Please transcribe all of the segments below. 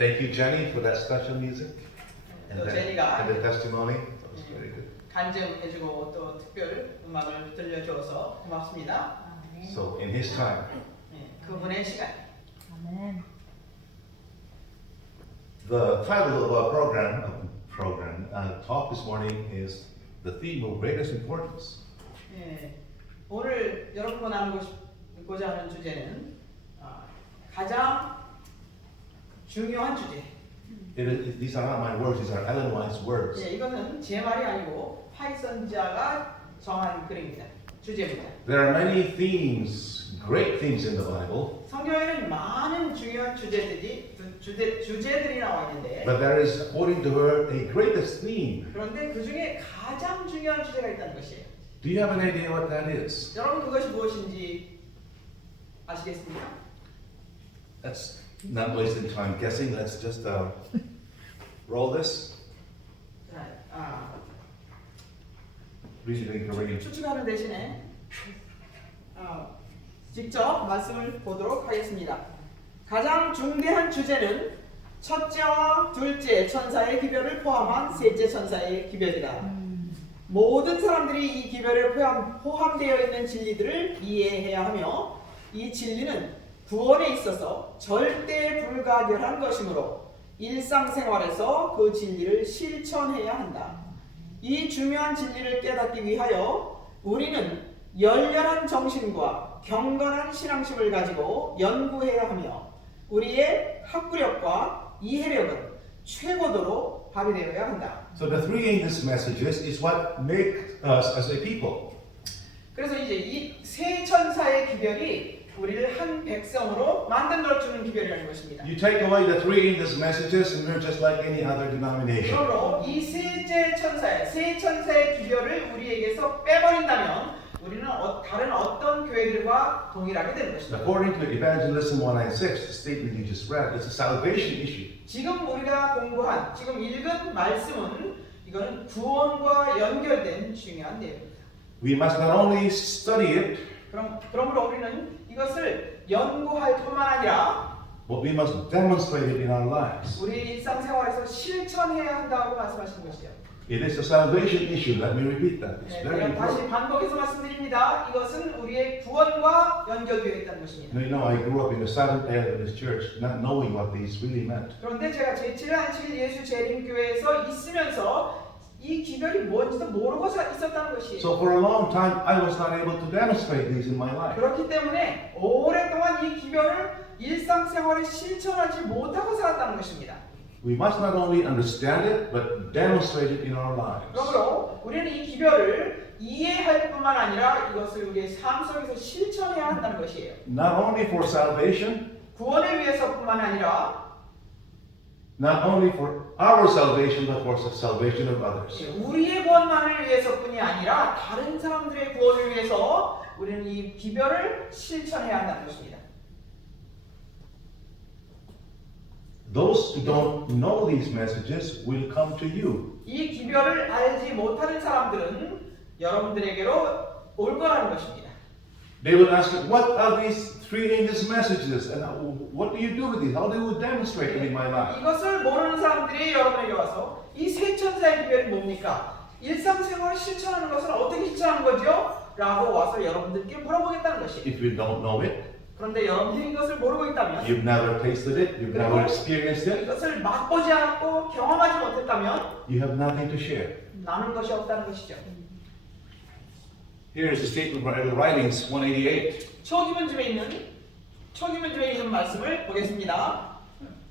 Thank you, Jenny, for that special music 또 제니가 and the testimony. That was very good. 간증해주고 또 특별 음악을 들려줘서 고맙습니다. So in his time, 그분의 시간. 아멘. the title of our talk this morning is the theme of greatest importance. 오늘 여러분과 나누고자 하는 주제는 가장 중요한 주제. These are not my words; these are Ellen White's words. 이거는 제 말이 아니고 화이트 선지자가 정한 글입니다. 주제입니다. There are many themes, great themes in the Bible, 성경에는 많은 중요한 주제들이 나와 있는데, but there is, according to her, a greatest theme. 그런데 그 중에 가장 중요한 주제가 있다는 것이에요. Do you have an idea what that is? 여러분 그것이 무엇인지 아시겠습니까? Let's not wasting time guessing. Let's just roll this. 추측하는 대신에 직접 말씀을 보도록 하겠습니다. 가장 중대한 주제는 첫째와 둘째 천사의 기별을 포함한 셋째 천사의 기별이다. 모든 사람들이 이 기별에 포함되어 있는 진리들을 이해해야 하며, 이 진리는 구원에 있어서 절대 불가결한 것이므로 일상생활에서 그 진리를 실천해야 한다. 이 중요한 진리를 깨닫기 위하여 우리는 열렬한 정신과 경건한 신앙심을 가지고 연구해야 하며, 우리의 학구력과 이해력은 최고도로 발휘되어야 한다. So the three English messages is what make us as a people. 그래서 이제 이 세 천사의 기별이 우리를 한 백성으로 만들어주는 기별이라는 것입니다. You take away the three English messages and we're just like any other denomination. 그러므로 이 세 천사의 기별을 우리에게서 빼버린다면 우리는 다른 어떤 교회들과 동일하게 되는 것입니다. According to Evangelism 196, the statement you just read, it's a salvation issue. 지금 우리가 공부한, 지금 읽은 말씀은 이거는 구원과 연결된 중요한 내용입니다. We must not only study it, 그러므로 우리는 이것을 연구할 뿐만 아니라 but we must demonstrate it in our lives. 우리 일상생활에서 실천해야 한다고 말씀하시는 것이죠. It is a salvation issue. Let me repeat that. It's very 제가 다시 important. 반복해서 말씀드립니다. 이것은 우리의 구원과 연결되어 있다는 것입니다. You know, I grew up in a Seventh-day Adventist church, not knowing what these really meant. 그런데 제가 제7안식일 예수 재림교회에서 있으면서 이 기별이 뭔지도 모르고 있었다는 것이에요. So for a long time, I was not able to demonstrate these in my life. 그렇기 때문에 오랫동안 이 기별을 일상생활에 실천하지 못하고 살았다는 것입니다. We must not only understand it, but demonstrate it in our lives. 그러므로 우리는 이 기별을 이해할 뿐만 아니라 이것을 우리의 삶 속에서 실천해야 한다는 것이에요. Not only for salvation, 구원을 위해서뿐만 아니라 not only for our salvation, but for the salvation of others. 우리의 구원만을 위해서뿐이 아니라 다른 사람들의 구원을 위해서 우리는 이 기별을 실천해야 한다는 것입니다. Those who don't know these messages will come to you. 이 기별을 알지 못하는 사람들은 여러분들에게로 올 거라는 것입니다. They will ask you, what are these three English messages? And what do you do with these? How do you demonstrate them in my life? 이것을 모르는 사람들이 여러분에게 와서 이 세 천사의 기별이 뭡니까? 일상생활을 실천하는 것을 어떻게 실천하는 거죠? 라고 와서 여러분들께 물어보겠다는 것이에요. If you don't know it, 그런데 여러분들이 이것을 모르고 있다면, you've never tasted it, you've never experienced it, 이것을 맛보지 않고 경험하지 못했다면 you have nothing to share. 나눌 것이 없다는 것이죠. Here is a statement from Early Writings 188. 초기문집에 있는 말씀을 보겠습니다.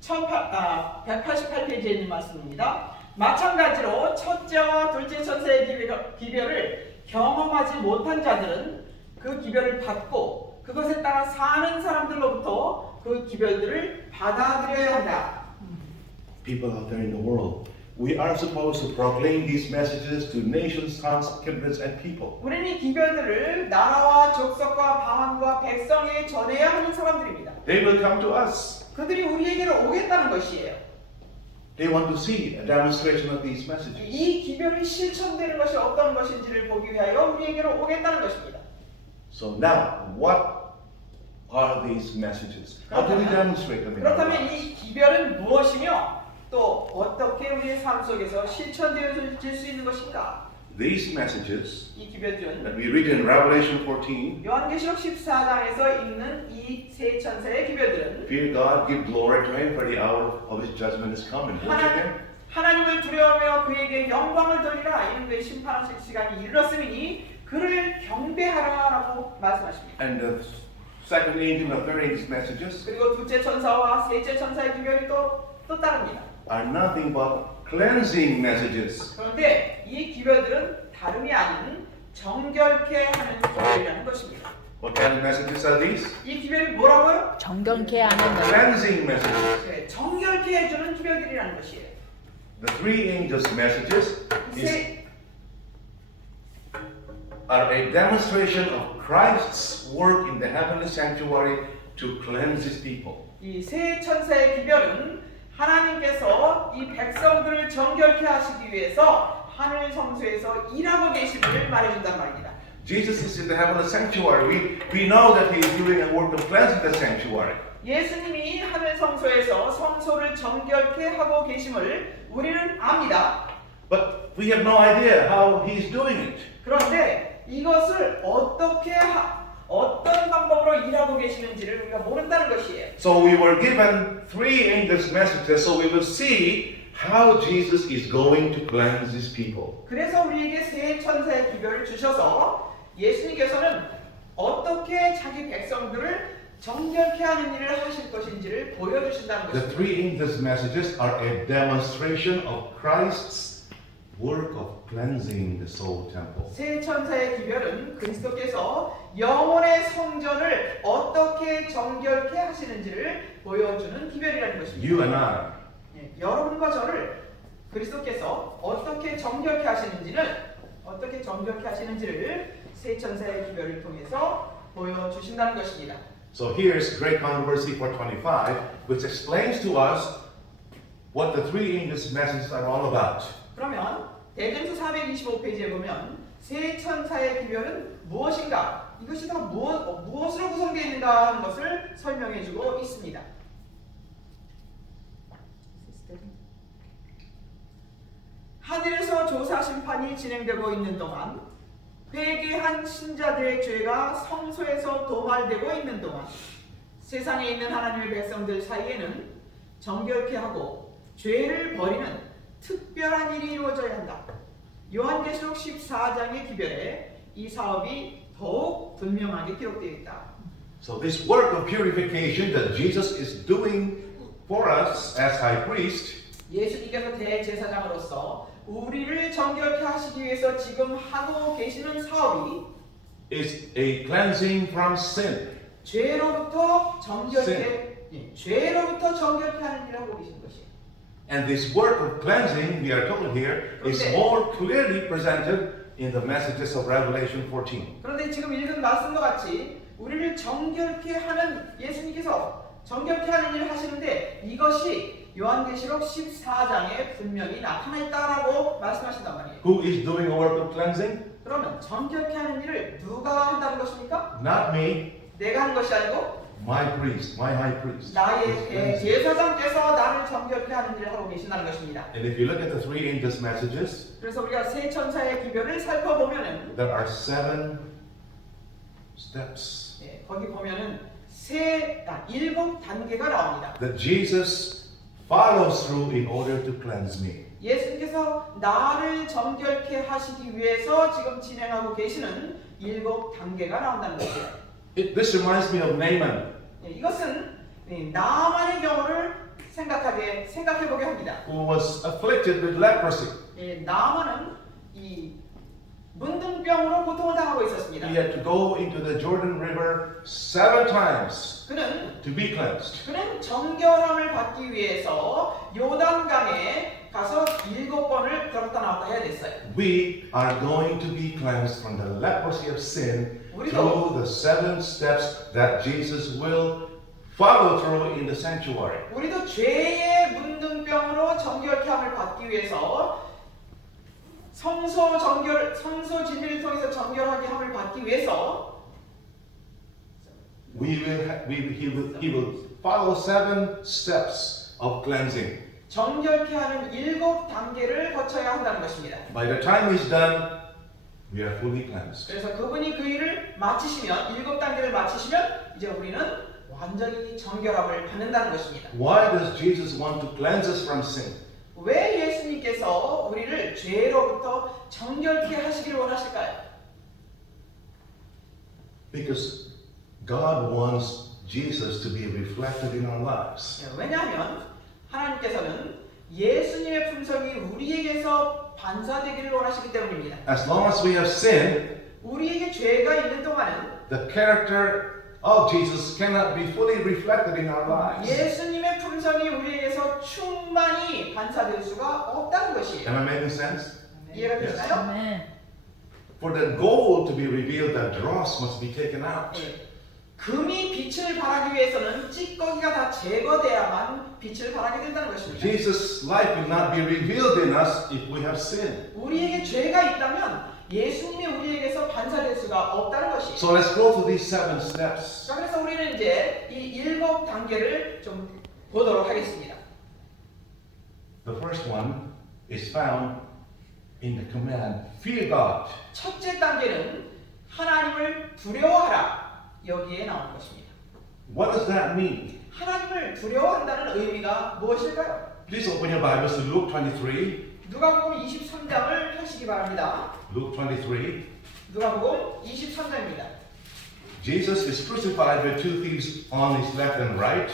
188페이지에 있는 말씀입니다. 마찬가지로 첫째와 둘째 천사의 기별을 경험하지 못한 자들은 그 기별을 받고 그것에 따라 사는 사람들로부터 그 기별들을 받아들여야 한다. People out there in the world, we are supposed to proclaim these messages to nations, tongues, kindreds, and people. 우리는 이 기별들을 나라와 족속과 방언과 백성에 전해야 하는 사람들입니다. They will come to us. 그들이 우리에게로 오겠다는 것이에요. They want to see a demonstration of these messages. 이 기별이 실천되는 것이 어떤 것인지를 보기 위하여 우리에게로 오겠다는 것입니다. So now, what are these messages? How do we demonstrate them in our 그렇다면 lives? 이 기별은 무엇이며 삶 속에서 실천되어질 수 있는 것인가? These messages 이 기별들은 that we read in Revelation 14, 요한계시록 14장에서 읽는 이 세 천사의 기별들은 fear God, give glory to Him, for the hour of His judgment is coming. 하나님을 두려워하며 그에게 영광을 돌리라. 이는 그의 심판하실 시간이 이르렀으니 그를 경배하라라고 말씀하십니다. And the second angel and the third angel's messages 그리고 둘째 천사와 셋째 천사의 기별이 또 따릅니다. are nothing but cleansing messages. 그런데 이 기별들은 다름이 아닌 정결케 하는 기별이라는 것입니다. What kind of messages are these? 이 기별이 뭐라고요? 정결케 하는 Cleansing messages. 네, 정결케 해주는 기별들이라는 것이에요. The three angels' messages 세, are a demonstration of Christ's work in the heavenly sanctuary to cleanse His people. 이 세 천사의 기별은 하나님께서 이 백성들을 정결케 하시기 위해서 하늘 성소에서 일하고 계심을 말해준단 말입니다. Jesus is in the heavenly sanctuary. We know that He is doing a work of cleansing the sanctuary. 예수님이 하늘 성소에서 성소를 정결케 하고 계심을 우리는 압니다. But we have no idea how He is doing it. 그런데 이것을 어떤 방법으로 일하고 계시는지를 우리가 모른다는 것이에요. So we were given three angels' messages, so we will see how Jesus is going to cleanse His people. 그래서 우리에게 세 천사의 기별을 주셔서 예수님께서는 어떻게 자기 백성들을 정결케 하는 일을 하실 것인지를 보여주신다는 The 것입니다. three angels' messages are a demonstration of Christ's work of cleansing the soul temple. 세 천사의 기별은 그리스도께서 영혼의 성전을 어떻게 정결케 하시는지를 보여주는 기별이라는 것입니다. You and I, 예, 여러분과 저를 그리스도께서 어떻게 정결케 하시는지를 세 천사의 기별을 통해서 보여주신다는 것입니다. so here's Great Controversy 425, which explains to us what the three angels' messages are all about. 그러면 대전서 425페이지에 보면 세 천사의 기별은 무엇인가? 이것이 다 무엇으로 구성되어 있는가 하는 것을 설명해주고 있습니다. 하늘에서 조사 심판이 진행되고 있는 동안 회개한 신자들의 죄가 성소에서 도말되고 있는 동안 세상에 있는 하나님의 백성들 사이에는 정결케 하고 죄를 버리는 특별한 일이 이루어져야 한다. 요한계시록 14장의 기별에 이 사업이 더욱 분명하게 기록되어 있다. So this work of purification that Jesus is doing for us as high priest 예수님께서 대제사장으로서 우리를 정결케 하시기 위해서 지금 하고 계시는 사업이 is a cleansing from sin. 죄로부터 정결케 하는 일을 하고 계신 것이에요. And this work of cleansing, we are told here, is Okay. more clearly presented in the messages of Revelation 14. 그런데 지금 읽은 말씀과 같이 우리를 정결케 하는 예수님께서 정결케 하는 일을 하시는데 이것이 요한계시록 14장에 분명히 나타나 있다라고 말씀하신단 말이에요. Who is doing a work of cleansing? 그러면 정결케 하는 일을 누가 한다는 것입니까? Not me, 내가 하는 것이 아니고 my priest, my high priest. 나의 is cleansing. 제사장께서 나를 정결케 하는 일을 하고 계신다는 것입니다. And if you look at the three angels' messages, 그래서 우리가 세 천사의 기별을 살펴보면은 there are 7 steps 거기 보면은 7 단계가 나옵니다. that Jesus follows through in order to cleanse me. 예수님께서 나를 정결케 하시기 위해서 지금 진행하고 계시는 7단계가 나온다는 것이에요. This reminds me of Naaman, 이것은 나만의 경우를 생각해보게 합니다. who was afflicted with leprosy. 나만은 이 문둥병으로 고통을 당하고 있었습니다. He had to go into the Jordan River 7 times 그는 to be cleansed. 정결함을 받기 위해서 요단강에 가서 7번을 들었다 나왔다 해야 됐어요. We are going to be cleansed from the leprosy of sin 우리도 through the 7 steps that Jesus will follow through in the sanctuary. 우리도 죄의 문둥병으로 정결함을 받기 위해서 성소 진리를 통해서 정결하게 함을 받기 위해서 He will follow 7 steps of cleansing. 정결케 하는 7단계를 거쳐야 한다는 것입니다. By the time he's done, we are fully cleansed. 그래서 그분이 그 일을 마치시면 7단계를 마치시면 이제 우리는 완전히 정결함을 받는다는 것입니다. Why does Jesus want to cleanse us from sin? 왜 예수님께서 우리를 죄로부터 정결케 하시기를 원하실까요? Because God wants Jesus to be reflected in our lives. 왜냐하면 하나님께서는 예수님의 품성이 우리에게서 반사되기를 원하시기 때문입니다. As long as we have sinned, 우리에게 죄가 있는 동안은 the character of Jesus cannot be fully reflected in our lives. 예수님의 품성이 우리에게서 충만히 반사될 수가 없다는 것이에요. Am I making sense? 이해가 Yes. 되시나요? 아멘. For the gold to be revealed, the dross must be taken out. 네. 금이 빛을 발하기 위해서는 찌꺼기가 다 제거돼야만 빛을 발하게 된다는 것입니다. Jesus' life will not be revealed in us if we have sinned. 우리에게 죄가 있다면 예수님이 우리에게서 반사될 수가 없다는 것이에요. So let's go through these 7 steps. 자, 그래서 우리는 이제 이 7단계를 좀 보도록 하겠습니다. The first one is found in the command, fear God. 첫째 단계는 하나님을 두려워하라. 여기에 나오는 것입니다. What does that mean? 하나님을 두려워한다는 의미가 무엇일까요? Please open your Bibles to Luke 23. 누가복음 23장을 펴시기 바랍니다. Luke 23. 누가복음 23장입니다. Jesus is crucified with 2 thieves on his left and right.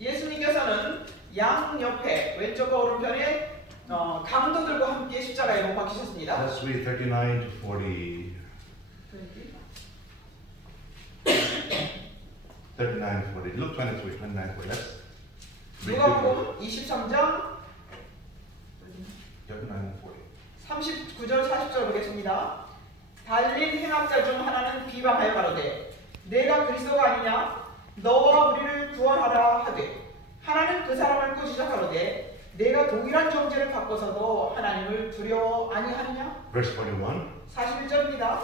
예수님께서는 양 옆에 왼쪽과 오른편에 강도들과 함께 십자가에 못 박히셨습니다. Let's read 39 to 40. 39 to 40. Luke 23, 29 to 40. Let's read 누가복음 23장 39 to 40. 39절 40절 보겠습니다. 달린 행악자 중 하나는 비방하여 가로되 내가 그리스도가 아니냐 너와 우리를 구원하라 하되 하나는 그 사람을 꾸짖어 가로되 내가 동일한 정죄를 받고서도 하나님을 두려워 아니하느냐. Verse 41. 41절입니다.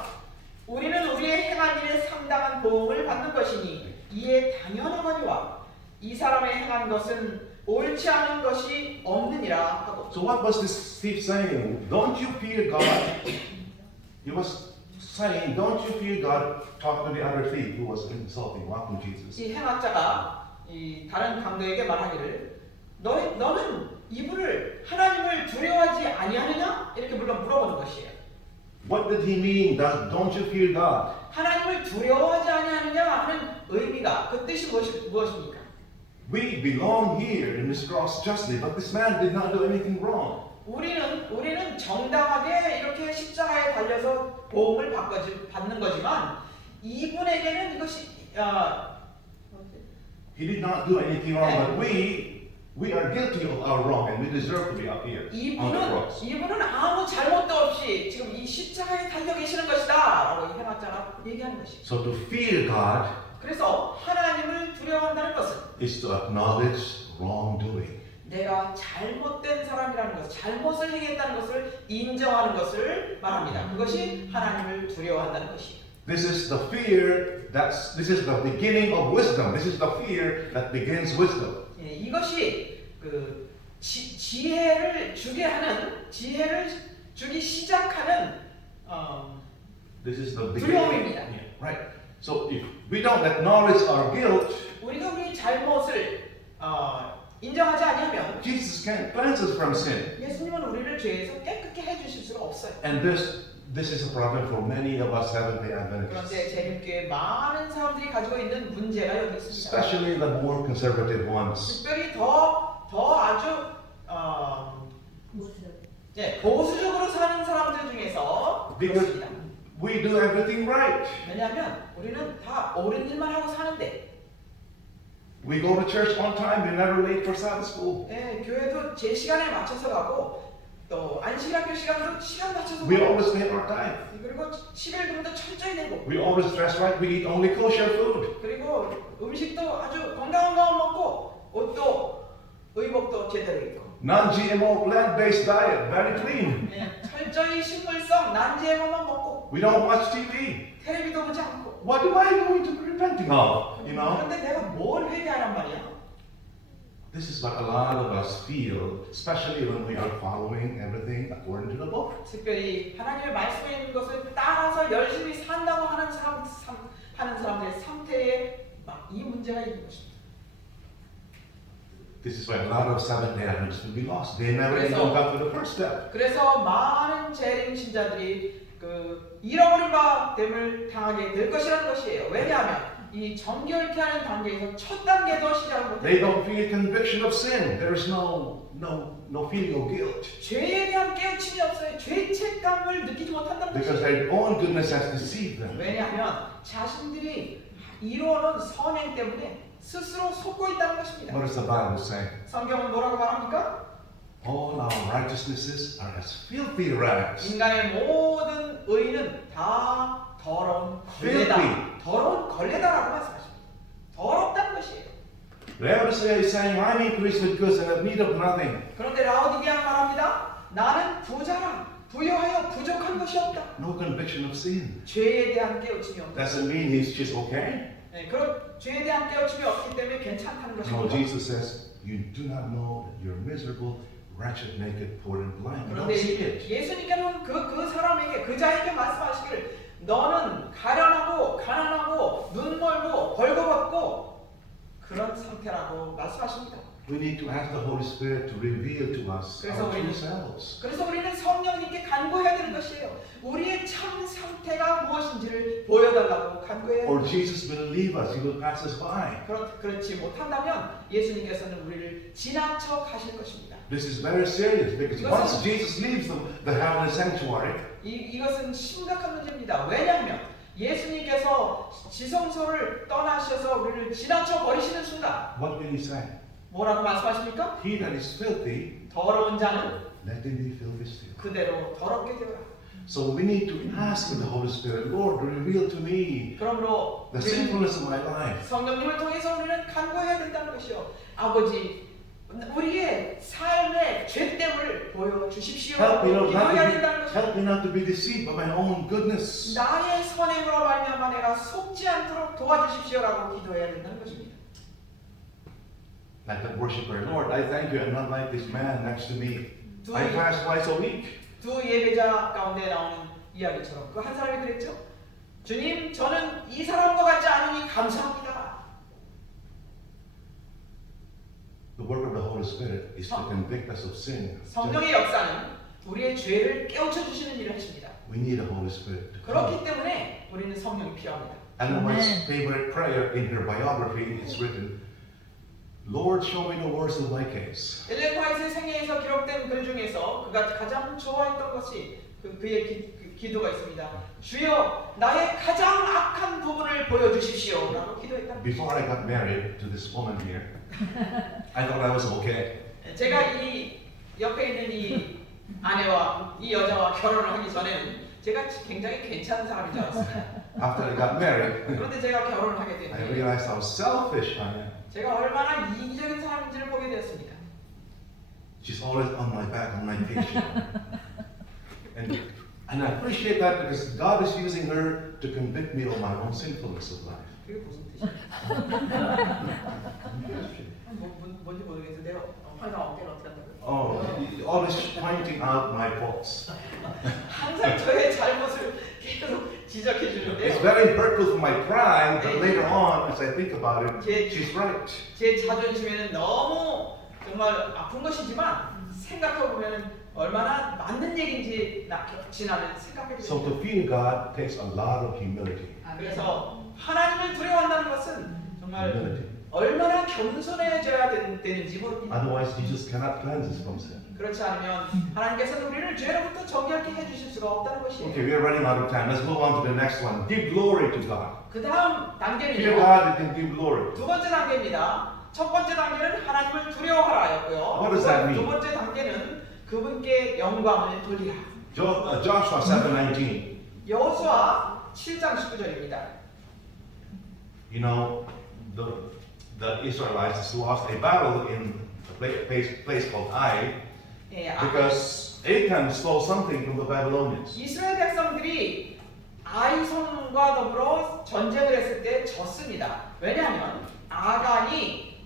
우리는 우리의 행한 일에 상당한 보응을 받는 것이니 이에 당연하거니와 이 사람의 행한 것은 옳지 않은 것이 없느니라 하고. So what was this thief saying? Don't you fear God? He was saying, don't you fear God? Talking to the other thief who was insulting, mocking Jesus. 이 행악자가 이 다른 강도에게 말하기를 너는 이분을 하나님을 두려워하지 아니하느냐? 이렇게 물어보는 것이에요. What did he mean? Don't you fear God? 하나님을 두려워하지 아니하느냐 하는 의미가 그 뜻이 무엇입니까? We belong here in this cross justly, but this man did not do anything wrong. 우리는 정당하게 이렇게 십자가에 달려서 보응을 받는 거지만 이분에게는 이것이 He did not do anything wrong, but we are guilty of our wrong and we deserve to be up here on the cross. 이분은 아무 잘못도 없이 지금 이 십자가에 달려 계시는 것이다라고 이 행악자가 얘기하는 것이죠. So to fear God 그래서 하나님을 두려워한다는 것은 is to acknowledge wrongdoing. 내가 잘못된 사람이라는 것, 잘못을 행했다는 것을 인정하는 것을 말합니다. 그것이 하나님을 두려워한다는 것이에요. This is the beginning of wisdom. This is the fear that begins wisdom. 예, 이것이 그 지혜를 주기 시작하는 This is the beginning. 두려움입니다. Yeah, right. So if we don't acknowledge our guilt, 우리가 우리 잘못을 인정하지 아니하면 Jesus can't cleanse us from sin. 예수님은 우리를 죄에서 깨끗게 해주실 수가 없어요. And this is a problem for many of us Seventh-day Adventists, 그런데 제일교회 많은 사람들이 가지고 있는 문제가 여기 있습니다. especially the more conservative ones. 특별히 더 아주 보수적으로 사는 사람들 중에서 Because 그렇습니다. we do everything right. 왜냐하면 우리는 다 옳은 일만 하고 사는데 We go to church on time. We're never late for Sabbath school. 예, 교회도 제 시간에 맞춰서 가고 또 안식일학교 시간도 시간 맞춰서 We 가고 always pay our time. 그리고 11금도 철저히 내고 We always dress right. We eat only kosher food. 그리고 음식도 아주 건강한 거 먹고 옷도 의복도 제대로 입고 Non-GMO plant-based diet, very clean. 예, 철저히 식물성 난지해만 먹고 We don't watch TV. 텔레비도 보지 않고 What am I going to be repenting of? You know? 그런데 내가 뭘 회개하란 말이야? This is what a lot of us feel, especially when we are following everything according to the book. 특별히 하나님의 말씀에 있는 것을 따라서 열심히 산다고 하는 사람들의 상태에 막 이 문제가 있는 것입니다. This is why a lot of Seventh-day Adventists will be lost. They never even got to the first step. 그래서 많은 재림 신자들이 잃어버린 바 됨을 당하게 될 것이라는 것이에요. 왜냐하면 이 정결케 하는 단계에서 첫 단계도 시작을 못해요. They don't feel conviction of sin. There is no feeling of guilt. 죄에 대한 깨우침이 없어요. 죄책감을 느끼지 못한다는 Because 것이에요. their own goodness has deceived them. 왜냐하면 자신들이 이루어놓은 선행 때문에 스스로 속고 있다는 것입니다. What does the Bible say? 성경은 뭐라고 말합니까? All our righteousnesses are as filthy rags. 인간의 모든 의는 다 더러운 걸레다. Filthy. 더러운 걸레다라고 말씀하십니다. 더럽다는 것이에요. Laodicea is saying, I'm increased with goods and have need of nothing. 그런데 라오디게아 말합니다. 나는 부자라. 부여하여 부족한 것이 없다. No conviction of sin. 죄에 대한 깨우침이 없다. Doesn't mean he's just okay. 네, 그런 죄에 대한 깨우침이 없기 때문에 괜찮다는 No, 것입니다. Jesus says, you do not know that you're miserable, wretched, naked, poor, and blind. You don't 그런데 see it. 예수님께서는 그 사람에게 그 자에게 말씀하시기를 너는 가련하고 가난하고 눈 멀고 벌거벗고 그런 상태라고 말씀하십니다. We need to ask the Holy Spirit to reveal to us 그래서 our true 우리는- selves. 그래서 우리는 성령님께 간구해야 되는 것이에요. 우리의 참 상태가 무엇인지를 보여달라고 간구해야 Or 돼요. Jesus will leave us, he will pass us by. 그렇지 못한다면 예수님께서는 우리를 지나쳐 가실 것입니다. This is very serious because 이것은- once Jesus leaves the heavenly sanctuary, 이것은 심각한 문제입니다. 왜냐하면 예수님께서 지성소를 떠나셔서 우리를 지나쳐 버리시는 순간 what will he say? 뭐라고 말씀하십니까? He that is filthy, 더러운 자는 let him be filthy still. 그대로 더럽게 되어라. So we need to ask the Holy Spirit, Lord, reveal to me 그러므로 the 우리는 sinfulness of my life. 성령님을 통해서 우리는 간구해야 된다는 것이요. 아버지, 우리의 삶의 죄됨을 보여주십시오. Help me, Lord, 기도해야 된다는 것이요. help me not to be deceived by my own goodness. 나의 선행으로 말미암아 내가 속지 않도록 도와주십시오라고 기도해야 된다는 것입니다. Like the worshiper, Lord, I thank you. I'm not like this man next to me. I fast twice a week. 두 예배자 가운데 나오는 이야기처럼 그 한 사람이 그랬죠. 주님, 저는 이 사람과 같지 않으니 감사합니다. The work of the Holy Spirit is to convict us of sin. 성령의 역사는 우리의 죄를 깨우쳐 주시는 일을 하십니다. We need the Holy Spirit to come. 그렇기 때문에 우리는 성령이 필요합니다. Ellen White's favorite prayer in her biography is written, Lord, show me the worst of my case. 엘렌 화이트의 생애에서 기록된 글 중에서 그가 가장 좋아했던 것이 그의 기도가 있습니다. 주여, 나의 가장 악한 부분을 보여주십시오라고 기도했다. Before I got married to this woman here, I thought I was okay. 제가 이 옆에 있는 이 아내와 이 여자와 결혼을 하기 전에는 제가 굉장히 괜찮은 사람인 줄 알았어요. After I got married, 그런데 제가 결혼을 하게 I 됐는데 realized how selfish I am. 제가 얼마나 이기적인 사람인지를 보게 되었습니다. She's always on my back, on my picture. And I appreciate that because God is using her to convict me of my own sinfulness of life. 그게 무슨 뜻이야? 뭔지 모르겠는데요. 화가 어깨를 어떻게 한다고요? Oh, always pointing out my faults. 항상 저의 잘못을 계속 지적해 It's 주는데요. very hurtful for my pride, but later on, as I think about it, she's right. 제 자존심에는 너무 정말 아픈 것이지만 생각해 보면 얼마나 맞는 얘기인지 지나면 생각해 So 보면 to fear God takes a lot of humility. 그래서 하나님을 두려워한다는 것은 정말 Humility. 얼마나 겸손해져야 되는지 모릅니다. Otherwise, Jesus cannot cleanse us from sin. 그렇지 않으면 하나님께서는 우리를 죄로부터 정결케 해주실 수가 없다는 것이에요. Okay, we are running out of time. Let's move on to the next one. Give glory to God. 그 다음 Fear 단계는요. God and give glory. 두 번째 단계입니다. 첫 번째 단계는 하나님을 두려워하라였고요. What does that mean? 두 번째 단계는 그분께 영광을 돌리라. Joshua 7:19. 여호수아 7장 19절입니다. You know, the Israelites lost a battle in a place called Ai 예, because Achan stole something from the Babylonians. 이스라엘 백성들이 아이성과 더불어 전쟁을 했을 때 졌습니다. 왜냐하면 아간이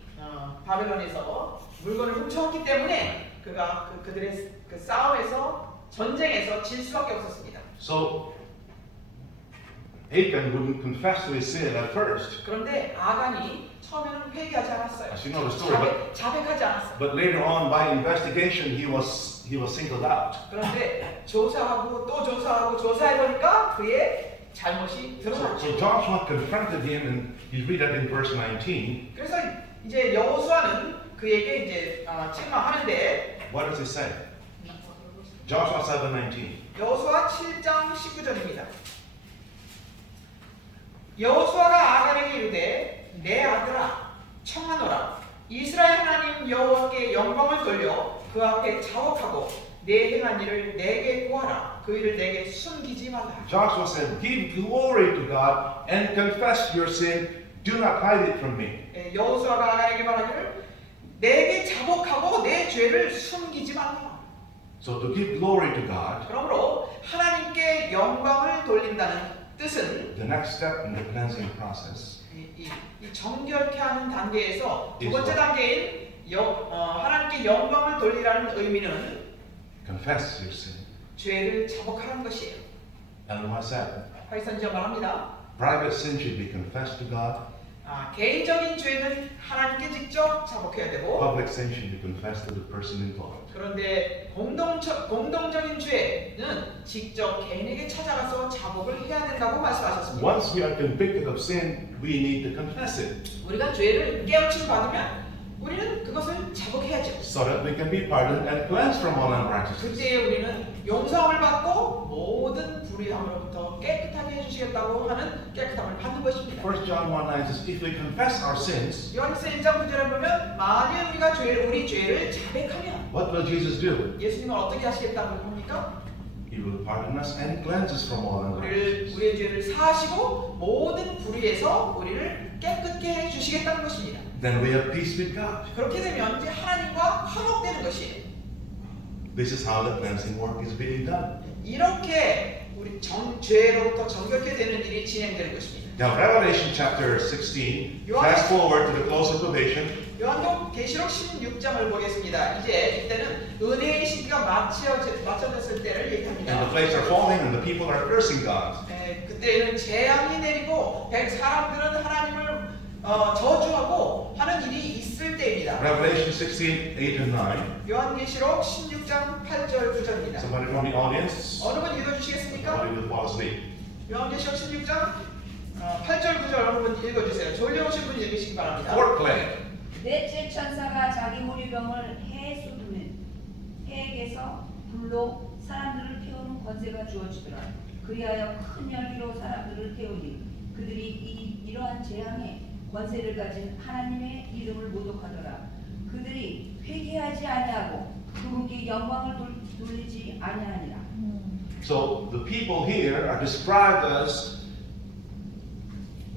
바벨론에서 물건을 훔쳐왔기 때문에 그가 그들의 그 싸움에서 전쟁에서 질 수밖에 없었습니다. So Achan wouldn't confess to his sin at first. 그런데 아간이 처음에는 회개하지 않았어요. As you know the story, 자백하지 않았어요. but later on, by investigation, he was singled out. 그런데 조사하고 또 조사하고 조사해 보니까 그의 잘못이 So 드러났죠. Joshua confronted him, and you read that in verse 19. 그래서 이제 여호수아는 그에게 이제 책망하는데 What does he say? Joshua 7:19. 여호수아 7장 19절입니다. 여호수아가 아간에게 이르되 내 아들아 청하노라 이스라엘 하나님 여호와께 영광을 돌려 그 앞에 자옥하고 내 행한 일을 내게 구하라 그 일을 내게 숨기지 말라. Joshua said, "Give glory to God and confess your sin. Do not hide it from me." 여호수아가 아간에게 말하기를 내게 자복하고 내 죄를 숨기지 말라. So to give glory to God, 그러므로 하나님께 영광을 돌린다는 뜻은 the next step in the cleansing process 이 정결케 하는 단계에서 두 번째 is 단계인 하나님께 영광을 돌리라는 의미는 confess your sin. 죄를 자복하라는 것이에요. And what's that? 활선지어 말합니다. Private sin should be confessed to God. 개인적인 죄는 하나님께 직접 자복해야 되고 Public sin should be confessed to the person involved. 그런데 공동적인 죄는 직접 개인에게 찾아가서 자복을 해야 된다고 말씀하셨습니다. Once we are convicted of sin, we need to confess it 우리가 죄를 깨우침 받으면 우리는 그것을 자복해야죠. so that we can be pardoned and cleansed from all unrighteousness. 그때 우리는 용서함을 받고 모든 불의함으로부터 깨끗하게 해주시겠다고 하는 깨끗함을 받는 것입니다. 1 John 1:9 says, "If we confess our sins, 요한일서 1장 9절에 보면 만일 우리가 우리 죄를 자백하면 what will Jesus do? 예수님은 어떻게 하시겠다고 합니까? He will pardon us and cleanse us from all unrighteousness." 우리의 죄를 사하시고 모든 불의에서 우리를 깨끗게 해주시겠다는 것입니다. Then we have peace with God. 그렇게 되면 이제 하나님과 화목되는 것이에요. This is how the cleansing work is being done. 이렇게 우리 죄로부터 정결케 되는 일이 진행되는 것입니다. Now, Revelation chapter 16, fast forward to the close of probation. 계시록 16장을 보겠습니다. 이제 이때는 은혜의 시기가 맞춰졌을 때를 And the 얘기합니다. plagues are falling and the people are cursing God. 그때는 재앙이 내리고 사람들은 하나님을 저주하고 하는 일이 있을 때입니다. Revelation 16, 8 and 9. 요한계시록 16장 8절 9절입니다. Somebody from the audience? 어느 분 읽어주시겠습니까? Somebody will fall asleep. 요한계시록 16장 8절 9절 어느 분 읽어주세요. 졸려오신 분 읽으시기 바랍니다. Fourth plague. 넷째 천사가 자기 무리병을 해에 쏟으면 해에게서 불로 사람들을 태우는 권세가 주어지더라. 그리하여 큰 열기로 사람들을 태우니 그들이 이러한 재앙에 권세를 가진 하나님의 이름을 모독하더라. 그들이 회개하지 아니하고 그분께 영광을 돌리지 아니하니라. So the people here are described as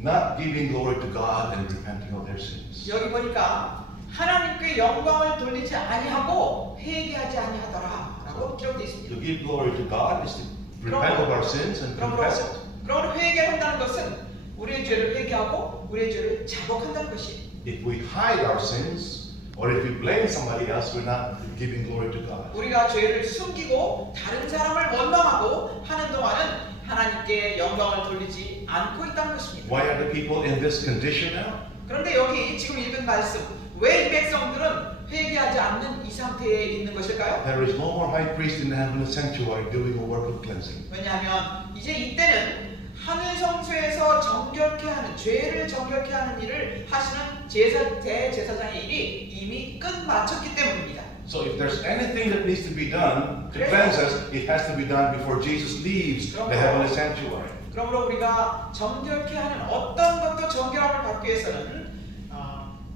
not giving glory to God and repenting of their sins. 여기 보니까 하나님께 영광을 돌리지 아니하고 회개하지 아니하더라라고 기록되어 있습니다. To give glory to God is to repent of our sins and confess it. 그러므로 회개한다는 것은 우리의 죄를 회개하고 우리의 죄를 자복한다는 것이에요. If we hide our sins or if we blame somebody else, we're not giving glory to God. 우리가 죄를 숨기고 다른 사람을 원망하고 하는 동안은 하나님께 영광을 돌리지 않고 있다는 것입니다. Why are the people in this condition now? 그런데 여기 지금 읽은 말씀 왜 이 백성들은 회개하지 않는 이 상태에 있는 것일까요? There is no more high priest in the heavenly sanctuary doing a work of cleansing. 왜냐하면 이제 이때는 하늘 성소에서 정결케 하는 죄를 정결케 하는 일을 하시는 대제사장의 일이 이미 끝 마쳤기 때문입니다. So if there's anything that needs to be done to cleanse us, it has to be done before Jesus leaves the heavenly sanctuary. 그러므로 우리가 정결케 하는 어떤 것도 정결함을 받기 위해서는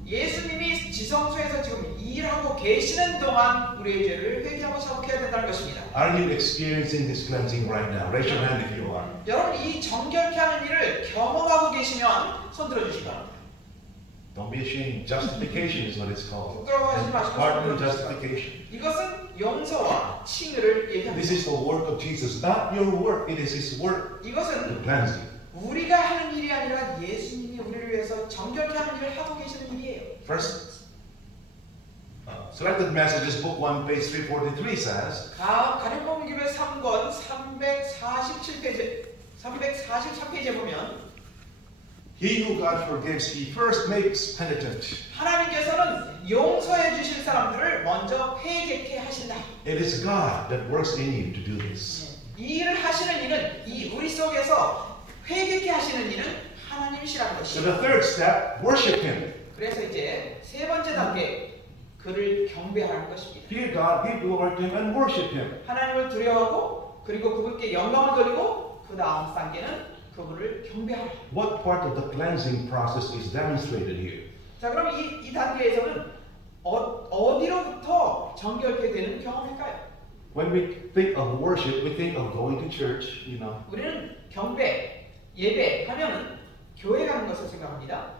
예수님이 지성소에서 지금 일하고 계시는 동안 우리의 죄를 회개하고 자복해야 된다는 것입니다. Are you experiencing this cleansing right now? Raise your hand if you are. 여러분 이 정결케 하는 일을 경험하고 계시면 손 들어주시기 바랍니다. Don't be ashamed. Justification is what it's called. 부끄러워하지 And 마시고 pardon and 손 들어주시기 justification. 이것은 용서와 칭의를 얘기합니다. This is the work of Jesus, not your work. It is His work 이것은 to cleanse you. 우리가 하는 일이 아니라 예수님이 우리를 위해서 정결케 하는 일을 하고 계시는 일이에요. First, Selected Messages, Book 1, page 343 says, 가림봉 기별 3권 343페이지에 보면 He who God forgives, he first makes penitent. 하나님께서는 용서해 주실 사람들을 먼저 회개케 하신다. It is God that works in you to do this. 이 일을 하시는 이는 우리 속에서 회개케 하시는 이는 하나님이시라는 So 것이에요. the third step, worship Him. 그래서 이제 세 번째 단계 그를 경배하는 것입니다. Fear God, give glory to Him, and worship Him. 하나님을 두려워하고 그리고 그분께 영광을 돌리고 그 다음 단계는 그분을 경배하라. What part of the cleansing process is demonstrated here? 자, 그럼 이 단계에서는 어디로부터 정결케 되는 경험일까요? When we think of worship, we think of going to church, you know, 우리는 경배, 예배 하면은 교회 가는 것을 생각합니다.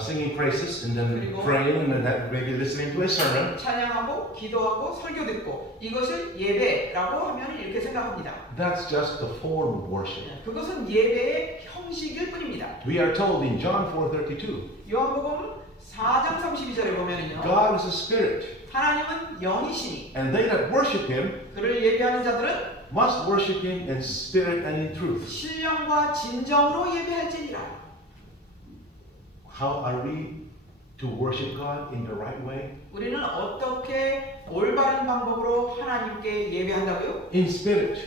singing praises and then 그리고 praying and then maybe listening to a sermon. 찬양하고 기도하고 설교 듣고 이것을 예배라고 하면 이렇게 생각합니다. That's just the form of worship. 그것은 예배의 형식일 뿐입니다. We are told in John 4:32, 요한복음 4장 32절에 보면은요. God is a spirit, 하나님은 영이시니 and they that worship Him 그를 예배하는 자들은 must worship Him in spirit and in truth. 신령과 진정으로 예배할지니라. How are we to worship God in the right way? 우리는 어떻게 올바른 방법으로 하나님께 예배한다고요? In spirit.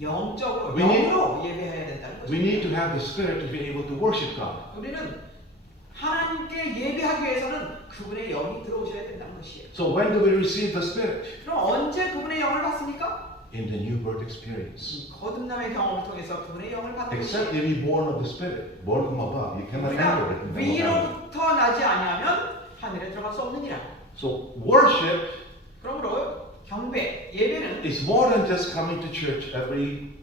영적으로, We need- 영으로 예배해야 된다는 We need 것입니다. to have the spirit to be able to worship God. 우리는 하나님께 예배하기 위해서는 그분의 영이 들어오셔야 된다는 것이에요. So when do we receive the spirit? 그럼 언제 그분의 영을 받습니까? In the new birth experience. 거듭남의 경험을 통해서 그분의 영을 받는 Except 것이에요. if you're born of the spirit, born from above, you cannot enter it. 위로부터 나지 아니하면 하늘에 들어갈 수 없느니라. So worship 그러므로 경배, 예배는 is more than just coming to church every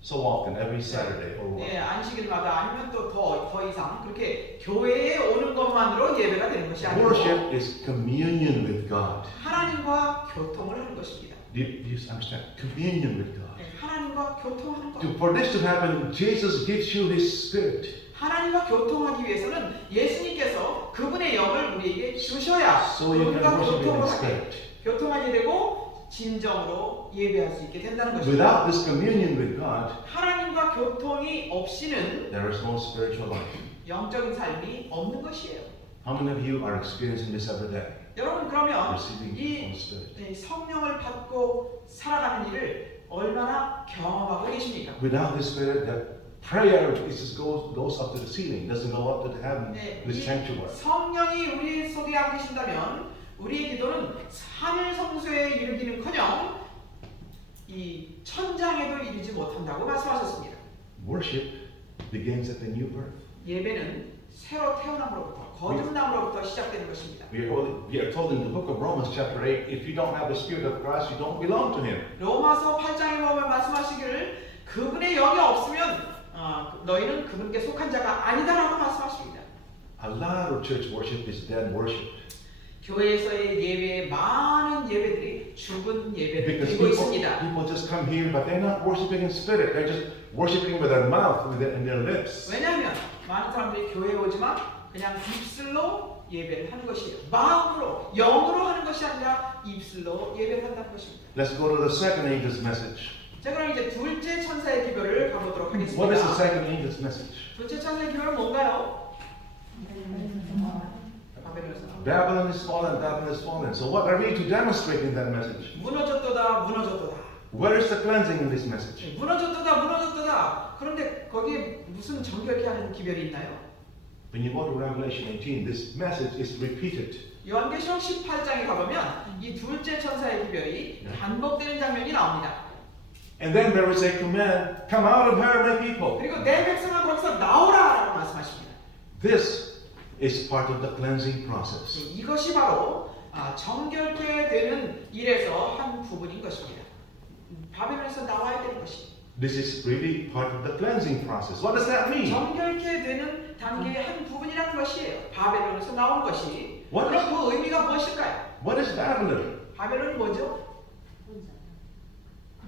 so often, every Saturday or what. 안식일마다 아니면 또 더 이상 그렇게 교회에 오는 것만으로 예배가 되는 것이 아니고 Worship is communion with God. 하나님과 교통을 하는 것입니다. Do you understand? Communion with God. 하나님과 교통하는 것. For this to happen, Jesus gives you His Spirit. 하나님과 교통하기 위해서는 예수님께서 그분의 영을 우리에게 주셔야 So you can 그분과 worship in 교통을 His 하게 Spirit. 교통하게 되고 진정으로 예배할 수 있게 된다는 것입니다. Without this communion with God, 하나님과 교통이 없이는 there is no spiritual life. 영적인 삶이 없는 것이에요. How many of you are experiencing this every day? 여러분 그러면 Receiving 이 Holy Spirit. 성령을 받고 살아가는 일을 얼마나 경험하고 계십니까? Without the Spirit, the prayer just goes up to the ceiling, doesn't go up to the heaven, 이 this sanctuary. 성령이 우리 속에 안 계신다면 우리의 기도는 하늘 성소에 이르기는커녕 이 천장에도 이르지 못한다고 말씀하셨습니다. Worship begins at the new birth. 예배는 새로 태어남으로부터 거듭남으로부터 시작되는 것입니다. We are told in the book of Romans chapter 8, if you don't have the Spirit of Christ, you don't belong to Him. 로마서 8장에 보면 말씀하시기를 그분의 영이 없으면 너희는 그분께 속한 자가 아니다라고 말씀하십니다. A lot of church worship is dead worship. 교회에서의 예배의 많은 예배들이 죽은 예배를 Because 드리고 있습니다. people just come here, but they're not worshiping in spirit. They're just worshiping with their mouth and their lips. 왜냐하면 많은 사람들이 교회에 오지만 그냥 입술로 예배를 하는 것이에요. 마음으로, 영으로 하는 것이 아니라 입술로 예배를 한다는 것입니다. Let's go to the second angel's message. 자, 그럼 이제 둘째 천사의 기별을 가보도록 하겠습니다. What is the second angel's message? 둘째 천사의 기별은 뭔가요? Babylon is fallen, Babylon is fallen. So what are we to demonstrate in that message? 무너졌도다, 무너졌도다. Where is the cleansing in this message? 무너졌도다, 무너졌도다. 그런데 거기에 무슨 정결케 하는 기별이 있나요? When you go to Revelation 18, this message is repeated. 요한계시록 18장에 가보면 이 둘째 천사의 기별이 반복되는 장면이 나옵니다. And then there is a command, come out of her, my people. 그리고 내 백성아 거기서 나오라라고 말씀하십니다. This is part of the cleansing process. 이것이 바로 정결케 되는 일에서 한 부분인 것입니다. 바벨론에서 나와야 되는 것이. This is really part of the cleansing process. What does that mean? 정결케 되는 단계의 한 부분이라는 것이에요. 바벨론에서 나오는 것이. What is- 그럼 그 의미가 무엇일까요? What is Babylon? 바벨론이 뭐죠?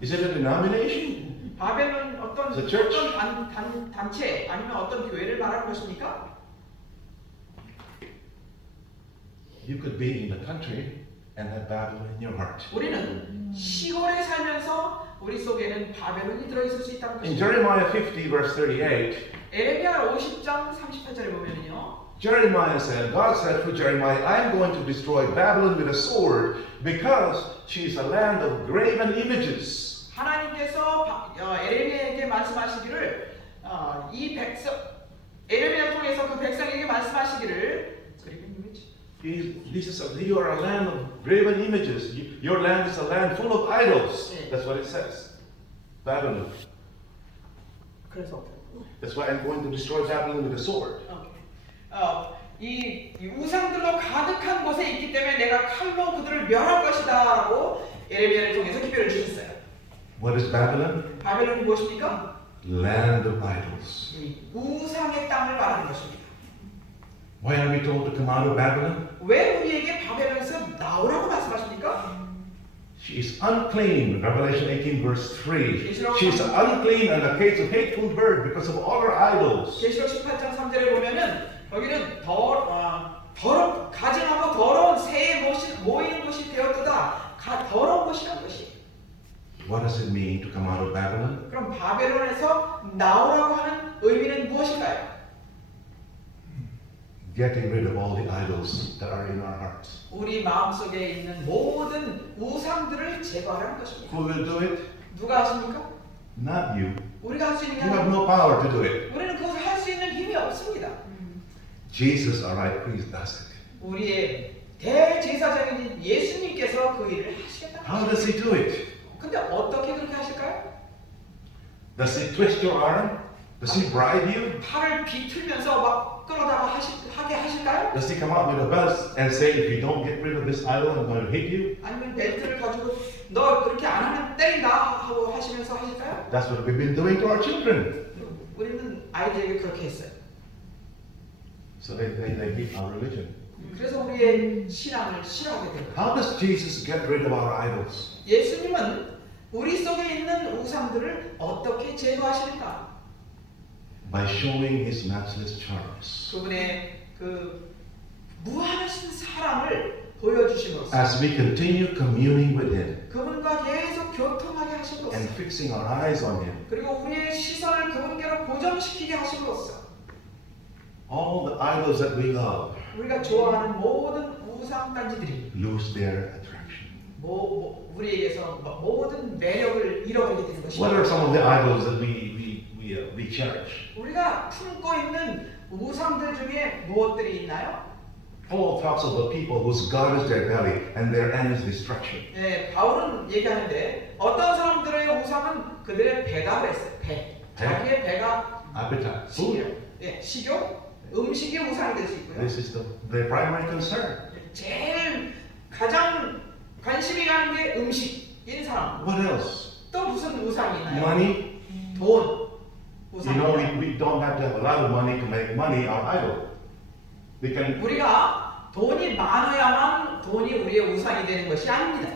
Is it a denomination? 바벨론 어떤 The church? 단체 아니면 어떤 교회를 말하는 것입니까? You could be in the country and have Babylon in your heart. 우리는 시골에 살면서 우리 속에는 바벨론이 들어있을 수 있다는 In 것입니다. Jeremiah 50 verse 38, 에레미야 50장 38절에 보면요. Jeremiah said, God said to Jeremiah, I am going to destroy Babylon with a sword because she is a land of graven images. 하나님께서 에레미야에게 말씀하시기를 이 백성 에레미야를 통해서 그 백성에게 말씀하시기를 You are a land of graven images. Your land is a land full of idols. That's what it says. Babylon. 그래서 That's why I'm going to destroy Babylon with a sword. 이 우상들로 가득한 곳에 있기 때문에 내가 칼로 그들을 멸할 것이다라고 에레미야를 통해서 기별을 주셨어요. What is Babylon? 바벨론이 무엇입니까? Land of idols. 이 우상의 땅을 말하는 것입니다. Why are we told to come out of Babylon? 왜 우리에게 바벨론에서 나오라고 말씀하십니까? She is unclean. Revelation 18 verse 3. She is unclean and a cage of hateful bird because of all her idols. 계시록 18장 3절에 보면은 거기는 가증하고 더러운 새의 모이는 곳이 되었도다. 더러운 곳이란 것이. What does it mean to come out of Babylon? 그럼 바벨론에서 나오라고 하는 의미는 무엇인가요? Getting rid of all the idols that are in our hearts. 우리 마음속에 있는 모든 우상들을 제거하라는 것입니다. Who will do it? 누가 하십니까? Not you. 우리가 할 수 있는 게 You have 아니라 no power to do it. 우리는 그것을 할 수 있는 힘이 없습니다. Jesus, our high priest, does it. 우리의 대제사장인 예수님께서 그 일을 하시겠다. How does he do it? 근데 어떻게 그렇게 하실까요? Does he twist your arm? Does he bribe you? 팔을 비틀면서 막 끌어다가 하게 하실까요? Does he come out with a belt and say, if you don't get rid of this idol, I'm going to hit you? 아니면 벨트를 가지고 너 그렇게 안 하면 때린다 하고 하시면서 하실까요? That's what we've been doing to our children. 우리는 아이들에게 그렇게 했어요. So they hate our religion. 그래서 우리의 신앙을 싫어하게 됩니다. How does Jesus get rid of our idols? 예수님은 우리 속에 있는 우상들을 어떻게 제거하실까? By showing his matchless charms. 그분의 그 무한하신 사랑을 보여주심으로써 As we continue communing with him 그분과 계속 교통하게 and 하심으로써 fixing our eyes on him, 그리고 우리의 시선을 그분께로 고정시키게 하심으로써 all the idols that we love 우리가 좋아하는 모든 우상단지들이 lose their attraction. 우리에게서 모든 매력을 잃어버리게 되는 What are 것입니다. some of the idols that we cherish? 우리가 품고 있는 우상들 중에 무엇들이 있나요? Paul talks about people whose God is their belly and their end is destruction. 네, 바울은 얘기하는데 어떤 사람들의 우상은 그들의 배다 그랬어요. 배. 자기의 배가 Appetite. 식욕. Food. 예, 식욕, 음식이 우상이 될 수 있고요. This is their primary concern. 제일 가장 관심이 가는 게 음식인 사람. What else? 또 무슨 우상이 있나요? Money. 돈. You 우상. know, we don't have to have a lot of money to make money our idol. We can. 우리가 돈이 많아야만 돈이 우리의 우상이 되는 것이 아닙니다.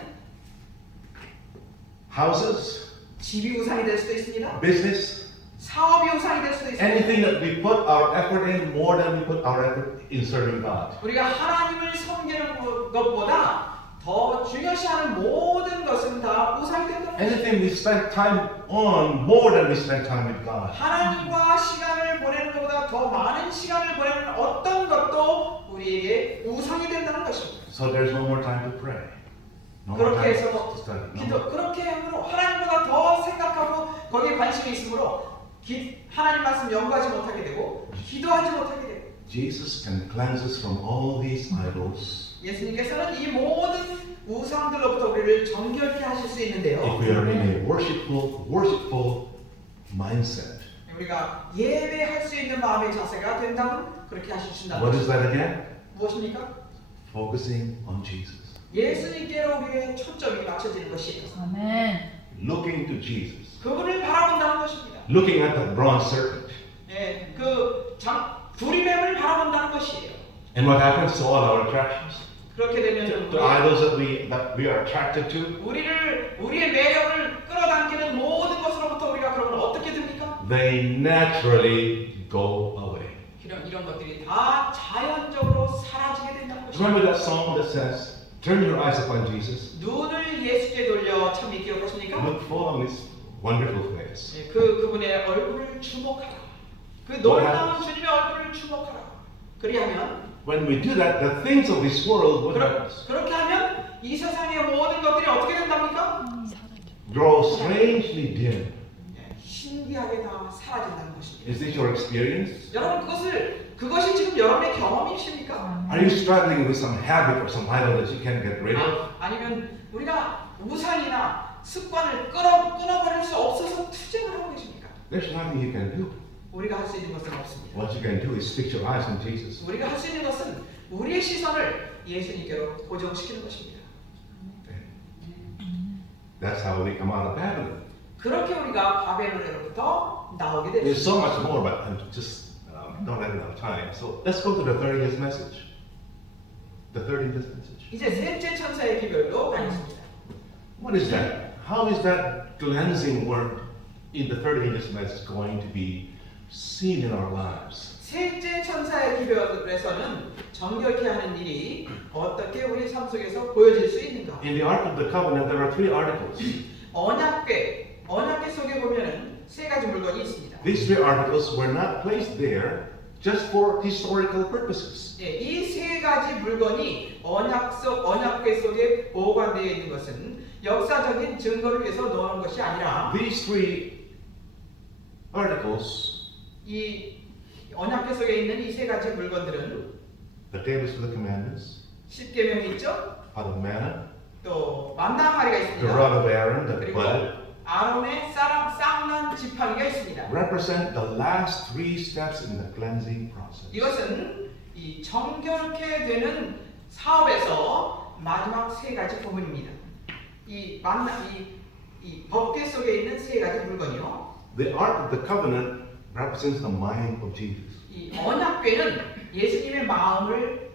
Houses, 집이 우상이 될 수도 있습니다. business, 사업이 우상이 될 수도 있습니다. anything that we put our effort in more than we put our effort in serving God. 우리가 하나님을 섬기는 것보다 더 중요시하는 모든 것은 다 우상이 된다. Anything we spend time on more than we spend time with God. 하나님과 시간을 보내는 것보다 더 많은 시간을 보내는 어떤 것도 우리에게 우상이 된다는 것입니다. So there's no more time to pray. No more 그렇게 time 해서 to study. No 기도 more. 그렇게 함으로 하나님보다 더 생각하고 거기에 관심이 있으므로 하나님 말씀 연구하지 못하게 되고 기도하지 못하게 되고 Jesus can cleanse us from all these idols 예수님께서는 이 모든 우상들로부터 우리를 정결케 하실 수 있는데요. if we are in a worshipful mindset. 우리가 예배할 수 있는 마음의 자세가 된다면 그렇게 하신다는 What is 것입니다. that again? 무엇입니까? Focusing on Jesus. 예수님께로 우리의 초점이 맞춰지는 것이에요. 아멘. Looking to Jesus. 그분을 바라본다는 것입니다. Looking at the bronze serpent. 예, 두리뱀을 바라본다는 것이에요. And what happens to all our attractions? 그렇게 되면 The idols that we are attracted to, 우리의 매력을 끌어당기는 모든 것으로부터 우리가 그러면 어떻게 됩니까? they naturally go away. 이런 것들이 다 자연적으로 사라지게 된다는 것입니다. Remember that song that says, Turn your eyes upon Jesus. 눈을 예수께 돌려 참히 기억하십니까? Look full on His wonderful face. 예, 그분의 얼굴을 주목하라. 그 놀라운 주님의 얼굴을 주목하라. 그리하면 When we do that, the things of this world, what happens? 그렇게 하면 이 세상의 모든 것들이 어떻게 된답니까? Grow strangely dim. 예, 신기하게 다 사라진다는 것입니다. Is this your experience? 여러분 그것이 지금 여러분의 경험이십니까? Are you struggling with some habit or some idol that you can't get rid of? 아니면 우리가 우상이나 습관을 끊어버릴 수 없어서 투쟁을 하고 계십니까? There's nothing you can do. 우리가 할 수 있는 것은 없습니다. What you can do is fix your eyes on Jesus. 우리가 할 수 있는 것은 우리의 시선을 예수님께로 고정시키는 것입니다. That's how we come out of Babylon. 그렇게 우리가 바벨론으로부터 나오게 There's 됩니다. so much more, but I'm just don't have enough time. So let's go to the 30th message. The 30th message. 이제 셋째 천사의 기별로 가겠습니다. What is that? How is that cleansing work in the 30th message going to be seen in our lives? 셋째 천사의 기별에서는 정결케 하는 일이 어떻게 우리 삶 속에서 보여질 수 있는가? In the Ark of the Covenant, there are 3 articles. 언약궤 속에 보면은 세 가지 물건이 있습니다. These 3 articles were not placed there just for historical purposes. 예, 이 세 가지 물건이 언약궤 속에 보관되어 있는 것은 역사적인 증거를 위해서 넣은 것이 아니라 These 3 articles, 이 언약궤 속에 있는 이 세 가지 물건들은 the tables of the commandments, 십계명이 있죠. pot of manna, 또 만나 한 마리가 the 있습니다. rod of Aaron that 그리고 budded, 아론의 쌍난 지팡이가 있습니다. represent the last 3 steps in the cleansing process. 이것은 이 정결케 되는 사업에서 마지막 세 가지 부분입니다. 이 법궤 속에 있는 세 가지 물건이요. The Ark of the Covenant represents the mind of Jesus, 이 언약궤는 예수님의 마음을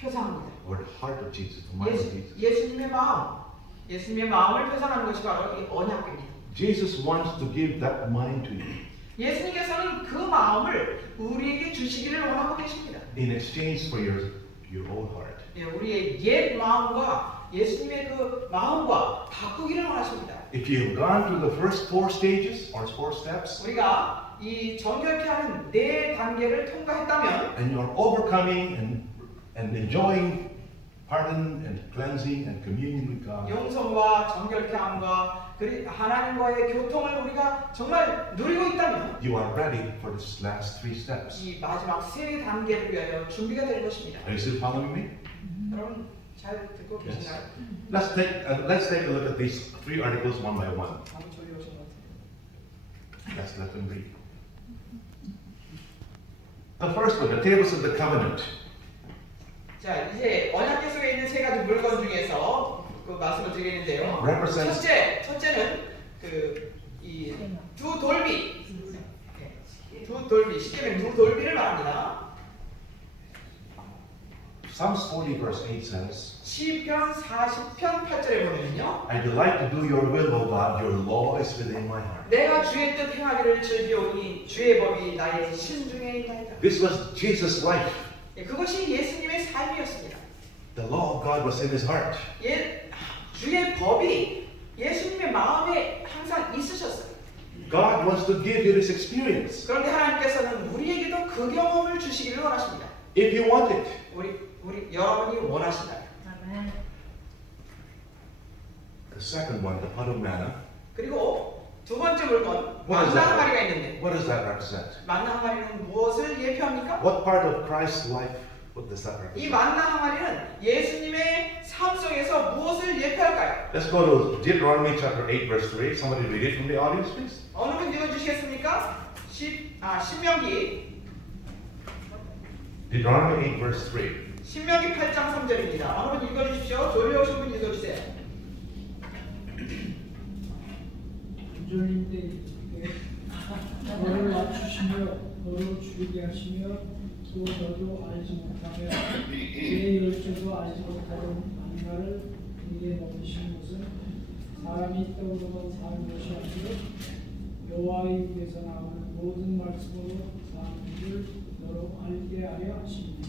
표상합니다. or the heart of Jesus, the mind of Jesus. 예수님의 마음을 표상하는 것이 바로 이 언약궤입니다. Jesus wants to give that mind to you 예수님께서는 그 마음을 우리에게 주시기를 원하고 계십니다. in exchange for your old heart. 예, 우리의 옛 마음과 예수님의 그 마음과 바꾸기를 원하십니다. If you've gone through the first 4 stages or 4 steps, 우리가 이 정결케 하는 네 단계를 통과했다면 and you're overcoming and enjoying pardon and cleansing and communion with God, 용서와 정결케 함과 하나님과의 교통을 우리가 정말 누리고 있다면 you are ready for these last 3 steps. 이 마지막 세 단계를 위하여 준비가 되는 것입니다. Are you still following me? 여러분 잘 듣고 Yes. 계신가요? Let's take a look at these 3 articles one by one. 너무 졸리 오신 것 같아요. Let's let them read. The first one, the tables of the covenant. 자, 이제 언약궤 속에 있는 세 가지 물건 중에서 그 말씀을 드리는데요. Represents 첫째는 이 두 돌비, 십계명 두 돌비를 말합니다. Psalms 40 verse 8 says, 시편 40편 8절에 보면요. I delight to do your will, O God, your law is within my heart. 내가 주의 뜻 행하기를 즐기오니 주의 법이 나의 심중에 있나이다. This was Jesus' life. 그것이 예수님의 삶이었습니다. The law of God was in his heart. 주의 법이 예수님의 마음에 항상 있으셨어요. God wants to give you this experience. 그런데 하나님께서는 우리에게도 그 경험을 주시기를 원하십니다. If you want it. 우리 여러분이 원하신다면. The second one, the pot of manna. 그리고 두 번째 물건 What is 만나 한 that? 마리가 있는데 What does that represent? 만나 한 마리는 무엇을 예표합니까? What part of Christ's life? What does that 이 represent? 만나 한 마리는 예수님의 삶 속에서 무엇을 예표할까요? Let's go to Deuteronomy chapter 8 verse 3. Somebody read it from the audience, please. 어느 분 읽어주시겠습니까? 신명기 Deuteronomy 8 verse 3. 신명기 8장 3절입니다. 어느 분 읽어주십시오. 졸리 오신 분 읽어주세요. 주님 때 너를 낮추시며 너를 줄이게 하시며 또 너도 알지 못하며 내 열조도 알지 못하는 만나를 네게 먹이신 것은 사람이 떡으로만 사는 것이 아니라 여호와의 입에서 나오는 모든 말씀으로 사는 줄 너로 알게 하려 하십니다.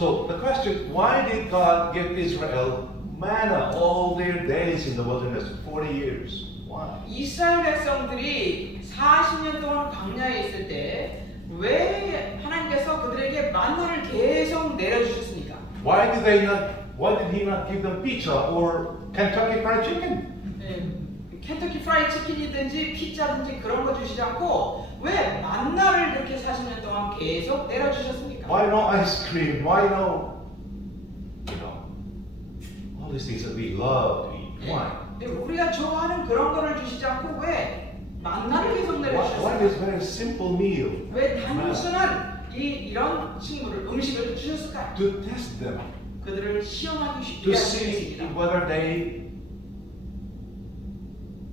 So the question, why did God give Israel manna all their days in the wilderness, 40 years? Why? 이스라엘 백성들이 40년 동안 광야에 있을 때 왜 하나님께서 그들에게 만나를 계속 내려주셨습니까? Why did he not give them pizza or Kentucky Fried Chicken? 켄터키 프라이 치킨이든지 피자든지 그런 거 주시지 않고 왜 만나를 그렇게 40년 동안 계속 내려주셨습니까? Why no ice cream? Why no, all these things that we love to eat? Why? 우리가 좋아하는 그런 거를 주시지 않고 왜 만나를 계속 Why 내려주셨습니까? this very simple meal? 왜 단순한 이런 음식을 주셨을까요? To test them, 그들을 시험하기 to 위한 see 것입니다. whether they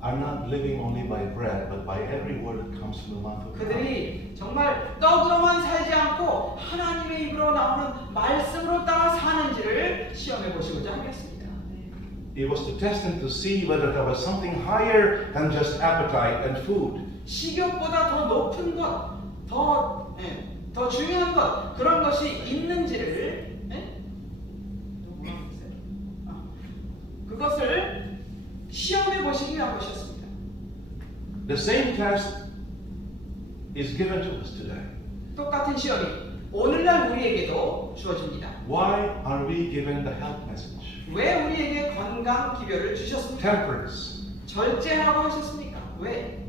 are not living only by bread, but by every word that comes from the mouth of God. 그들이 정말 떡으로만 살지 않고 하나님의 입으로 나오는 말씀으로 따라 사는지를 시험해 보시고자 하겠습니다. It was to test them to see whether there was something higher than just appetite and food. 식욕보다 더 높은 것, 더 중요한 것 그런 것이 있는지를 그것을 시험해 보시기 위한 것이었습니다. The same test is given to us today. 똑같은 시험이 오늘날 우리에게도 주어집니다. Why are we given the health message? 왜 우리에게 건강 기별을 주셨습니까? Temperance. 절제하라고 하셨습니까? 왜?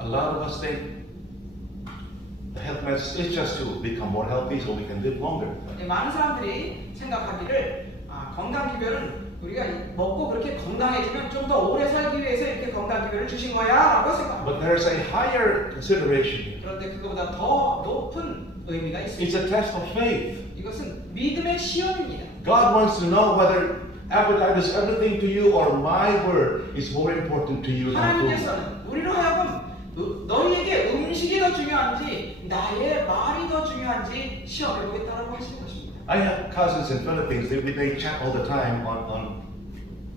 A lot of us think the health message is just to become more healthy so we can live longer. 많은 사람들이 생각하기를 건강 기별은 우리가 먹고 그렇게 건강해지면 좀 더 오래 살기 위해서 이렇게 건강 기별을 주신 거야라고 생각합니다. But there's a higher consideration here. 그런데 그거보다 더 높은 의미가 It's 있습니다. a test of faith. 이것은 믿음의 시험입니다. God wants to know whether appetite is everything to you or my word is more important to you than food. 하나님께서는 우리로 하여금 너희에게 음식이 더 중요한지 나의 말이 더 중요한지 시험해 보겠다라고 하시는 것입니다. I have cousins in Philippines. They chat all the time on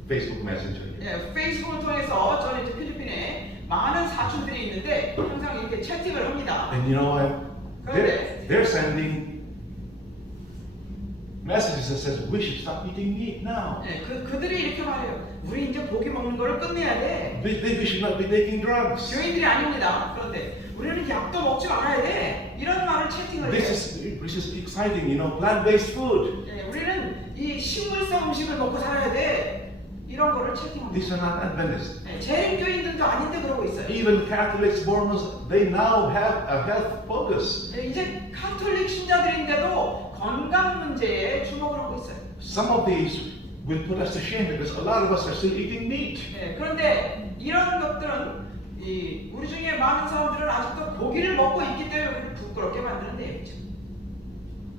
Facebook Messenger. 페이스북을 통해서 저는 이제 필리핀에 많은 사촌들이 있는데 항상 이렇게 채팅을 합니다. And you know what? They're sending messages that says we should stop eating meat now. 그들이 이렇게 말해요. 우리 이제 고기 먹는 거를 끝내야 돼. We should not be taking drugs. 교인들이 아닙니다. 그런데 우리는 약도 먹지 말아야 돼. 이런 말을 채팅을 해요. This is exciting, plant-based food. 우리는 이 식물성 음식을 먹고 살아야 돼. 이런 거를 채팅합니다. These are not Adventists. 재림교인들도 아닌데 그러고 있어요. Even Catholics, Mormons, they now have a health focus. 이제 카톨릭 신자들인데도 건강 문제에 주목을 하고 있어요. Some of these will put us to shame because a lot of us are still eating meat. 그런데 이런 것들은 우리 중에 많은 사람들은 아직도 고기를 먹고 있기 때문에 우리를 부끄럽게 만드는 내용이죠.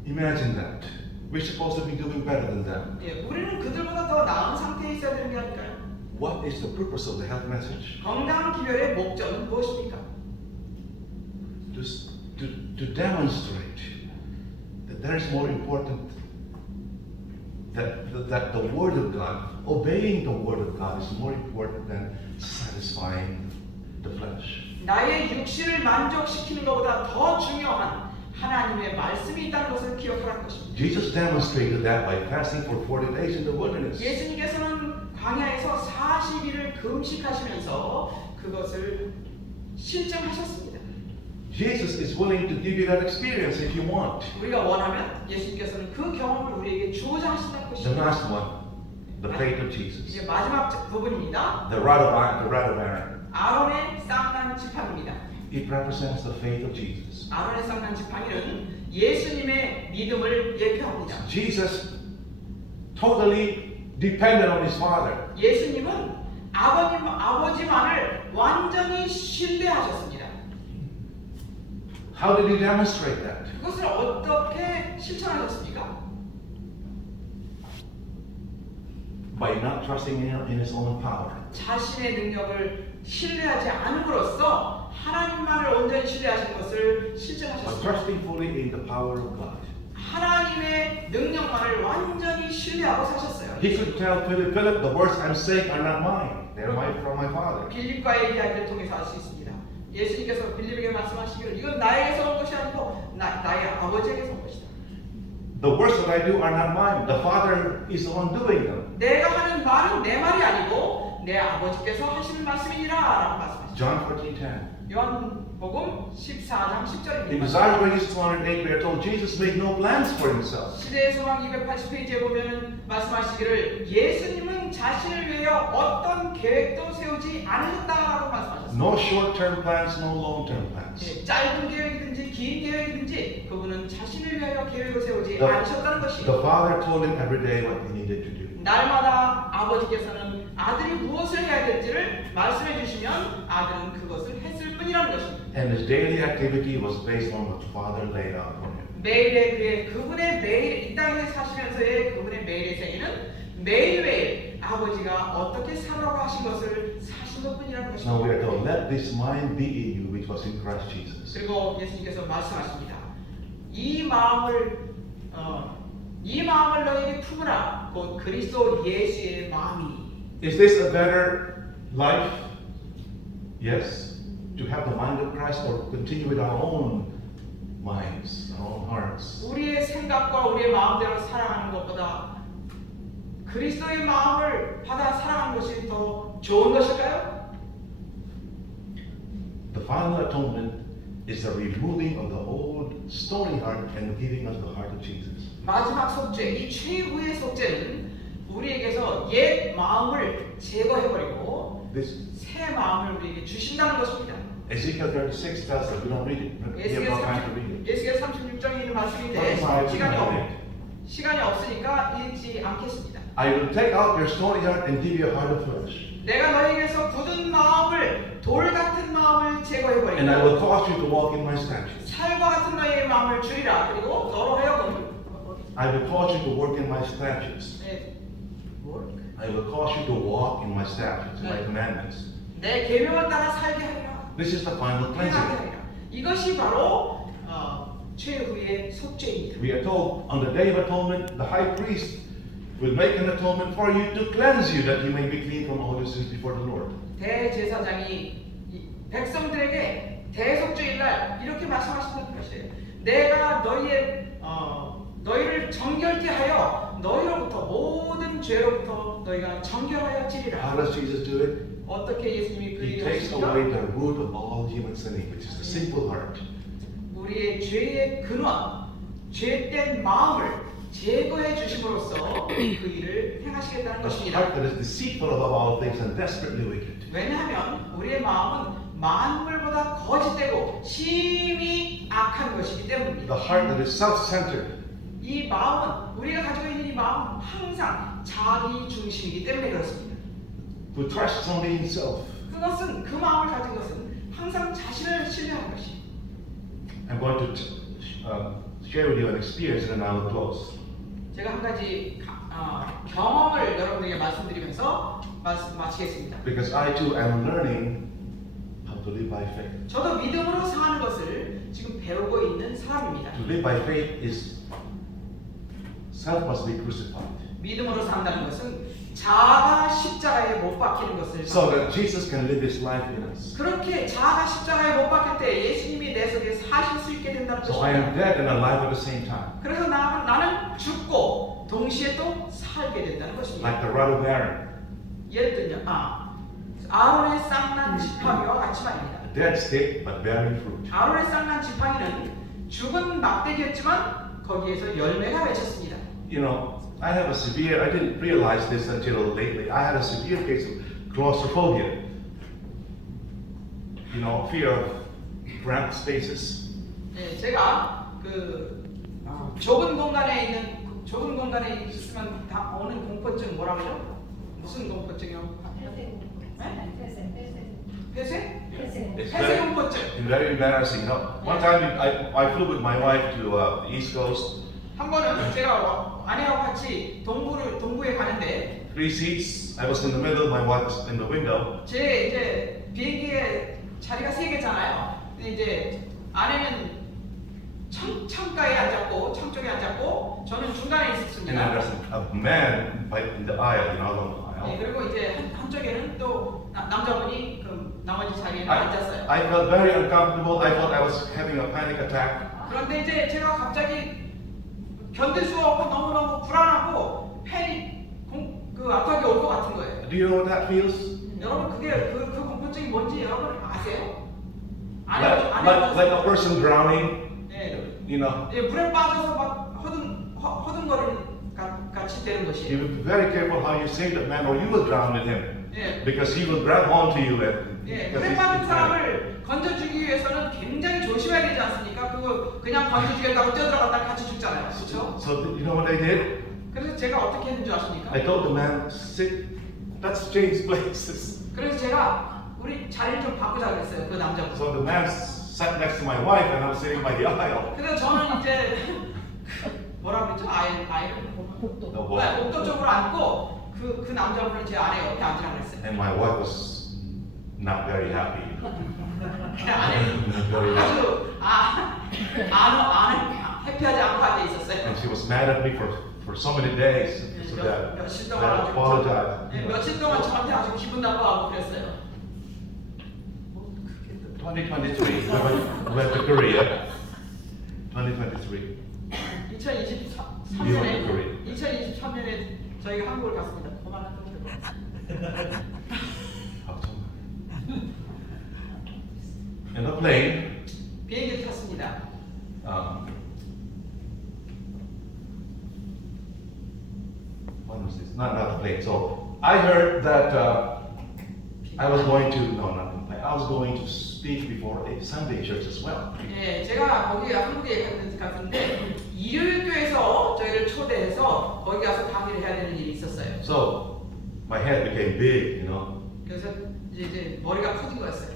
Imagine that. We're supposed to be doing better than them. 우리는 그들보다 더 나은 상태에 있어야 되는 게 아닐까요? What is the purpose of the health message? 건강 기별의 목적은 무엇입니까? To demonstrate that there is more important that the Word of God, obeying the Word of God is more important than satisfying the flesh. 나의 육신을 만족시키는 것보다 더 중요한 하나님의 말씀이 있다는 것을 기억하라는 것입니다. Jesus demonstrated that by fasting for 40 days in the wilderness. 예수님께서는 광야에서 40일을 금식하시면서 그것을 실증하셨습니다. Jesus is willing to give you that experience if you want. 우리가 원하면 예수님께서는 그 경험을 우리에게 주고자 하신다는 The 것입니다. last one, the faith of Jesus. 이제 마지막 부분입니다. The rod of Aaron. 아론의 쌍난 지팡이입니다. It represents the faith of Jesus. 아론의 쌍난 지팡이는 예수님의 믿음을 예표합니다. Jesus totally depended on his father. 예수님은 아버지만을 완전히 신뢰하셨습니다. How did he demonstrate that? 그것을 어떻게 실천하셨습니까? By not trusting in his own power. 자신의 능력을 신뢰하지 않음으로써 하나님만을 온전히 신뢰하신 것을 But 실천하셨습니다. trusting fully in the power of God. 하나님의 능력만을 완전히 신뢰하고 사셨어요. He could tell Philip, the words I'm saying are not mine. They're from my father. 빌립과의 이야기를 통해서 알 수 있습니다. 예수님께서 빌립에게 말씀하시기를 이건 나에게서 온 것이 아니고 나의 아버지에게서 온 것이다. The works that I do are not mine. The Father is the one doing them. 내가 하는 말은 내 말이 아니고 내 아버지께서 하시는 말씀이니라 라고 말씀하셨습니다. John 14:10. 요한복음 14장 In 10절입니다. Desire Greatest 208, we are told Jesus made no plans for himself. 시대의 소망 280페이지에 보면은 말씀하시기를 예수님은 자신을 위하여 어떤 계획도 세우지 않으셨다라고 말씀하셨습니다. No short-term plans, no long-term plans. 예, 짧은 계획이든지 긴 계획이든지 그분은 자신을 위하여 계획을 세우지 The- 않으셨다는 것이에요. The Father told him every day what he needed to do. 날마다 아버지께서는 아들이 무엇을 해야 될지를 말씀해 주시면 아들은 그것을 했을 뿐이라는 것입니다. And his daily activity was based on what the Father laid out for him. 매일의 그분의 매일 이 땅에 사시면서의 그분의 매일의 생애는 매일매일 아버지가 어떻게 살아가고 하신 것을 사신 것뿐이라는 Now we 것입니다. are told, let this mind be in you, which was in Christ Jesus. 그리고 예수님께서 말씀하십니다. 이 마음을 너에게 품으라. 곧 그리스도 예수의 마음이. Is this a better life? Yes. To have the mind of Christ or continue with our own minds, our own hearts. 우리의 생각과 우리의 마음대로 살아가는 것보다 그리스도의 마음을 받아 살아가는 것이 더 좋은 것일까요? The final atonement is the removing of the old stony heart and giving us the heart of Jesus. 마지막 속죄, 이 최후의 속죄는 우리에게서 옛 마음을 제거해버리고 This 새 마음을 우리에게 주신다는 것입니다. Ezekiel 36 tells us, we don't read it. We have no time to read it. 예수의 36장에 있는 말씀인데 시간이 없으니까 읽지 않겠습니다. I will take out your stony heart and give you a heart of flesh. 내가 너에게서 굳은 마음을 돌 같은 마음을 And I 제거해버리고 will cause you to walk in my statutes. 살과 같은 너의 마음을 주리라. 그리고 너로 하여금 I will cause you to work in my statutes. I will cause you to walk in my statutes, my commandments. 내 계명을 따라 살게 하리라. This is the final 행하게 cleansing. 하리라. 이것이 바로 최후의 속죄입니다. We are told on the day of atonement, the high priest will make an atonement for you to cleanse you, that you may be clean from all your sins before the Lord. 대제사장이 백성들에게 대속죄일 날 이렇게 말씀하시는 것이에요. 내가 너희를 정결케 하여 너희로부터 모든 죄로부터 너희가 정결하여 지리라. How does Jesus do it? 어떻게 예수님이 그 He 일을 takes away 하시죠? the root of all human sinning, which is the sinful heart. 우리의 죄의 근원, 죄된 마음을 제거해 주심으로써 그 일을 행하시겠다는 A 것입니다. heart that is deceitful above all things and desperately wicked. 왜냐하면 우리의 마음은 만물보다 거짓되고 심히 악한 것이기 The 때문입니다. heart that is self-centered. 이 마음은 우리가 가지고 있는 이 마음은 항상 자기 중심이기 때문에 그렇습니다. Who trusts only himself. 그것은 그 마음을 가진 것은 항상 자신을 신뢰하는 것이. I'm going to share with you an experience and I will close. 제가 한 가지 경험을 여러분에게 말씀드리면서 마치겠습니다. Because I too am learning how to live by faith. 저도 믿음으로 사는 것을 지금 배우고 있는 사람입니다. To live by faith is self must be crucified. 믿음으로 산다는 것은 자아가 십자가에 못 박히는 것을 So that Jesus can live his life in us. 그렇게 자아가 십자가에 못 박힐 때 예수님이 내 속에 사실 수 있게 된다는 So I am 것입니다. dead and alive at the same time. 그래서 나는 죽고 동시에 또 살게 된다는 것입니다. Like the rod of Aaron. 예를 들면 아론의 쌍난 지팡이와 같이 말입니다. A dead stick but bearing fruit. 아론의 쌍난 지팡이는 죽은 막대기였지만 거기에서 열매가 맺혔습니다. You know, I didn't realize this until lately. I had a severe case of claustrophobia. You know, fear of cramped spaces. 네, 제가 좁은 공간에 있으면 다 오는 공포증 뭐라 그러죠? 무슨 공포증이요? 폐쇄? It's 폐쇄 공포증. very embarrassing. You know, one time I flew with my wife to the East Coast. 한 번은 제가 아내하고 같이 동부에 가는데 3 seats. I was in the middle. My wife was in the window. 제 이제 비행기에 자리가 3개잖아요. 근데 이제 아내는 창가에 앉았고 창 쪽에 앉았고 저는 중간에 And then 있었습니다. there's a man in the aisle, along the 네, aisle. 그리고 이제 한쪽에는 또 남자분이 그 나머지 자리에 앉았어요. I felt very uncomfortable. I thought I was having a panic attack. 그런데 이제 제가 갑자기 견딜 수 없고 너무너무 불안하고 아타게 올 것 같은 거예요. Do you know what that feels? 여러분 그게 그 공포증이 뭔지 여러분 아세요? Like a person drowning, 예, you know. 예, 물에 빠져서 막 허둥거리는 같이 되는 You 것이에요. be very careful how you save that man, or you will drown with him. 예, Because he will grab onto you and 예, because 물에 he's 빠진 big man. 사람을 건져주기 위해서는 굉장히 조심해야 되지 않습니까? 그냥 건져주겠다고 뛰어들어갔다 같이 죽잖아요. 그렇죠? So you know what I did? 그래서 제가 어떻게 했는지 아십니까? I told the man, sit. Let's change places. 그래서 제가 우리 자리를 좀 바꾸자 그랬어요. 그 남자분. So the man sat next to my wife, and I was sitting by the aisle. 그래서 저는 이제 뭐라 그랬죠? 아이를 복도 쪽으로 앉고 그 남자분을 제 아내 옆에 앉으라고 그랬어요. And my wife was not very happy. 그냥 아내 아주 해피하지 않고 앉아 있었어요. And she was mad at me for so many days. So that 며칠 I 동안 아주 apologized. 네, 며칠 동안 저한테 아주 기분 나빠하고 그랬어요. 2023, we went to Korea. 2023. 2023년에 저희가 한국을 갔습니다. 그만한 좀 In the plane, 비행기를 탔습니다. what was this? Not the plane. So I heard that I was going to I was going to speak before a Sunday church as well. 예, 제가 거기 한국에 갔는데 일요일 교회에서 저희를 초대해서 거기 가서 강의를 해야 되는 일이 있었어요. So my head became big, you know. 그래서 이제 머리가 커진 거였어요.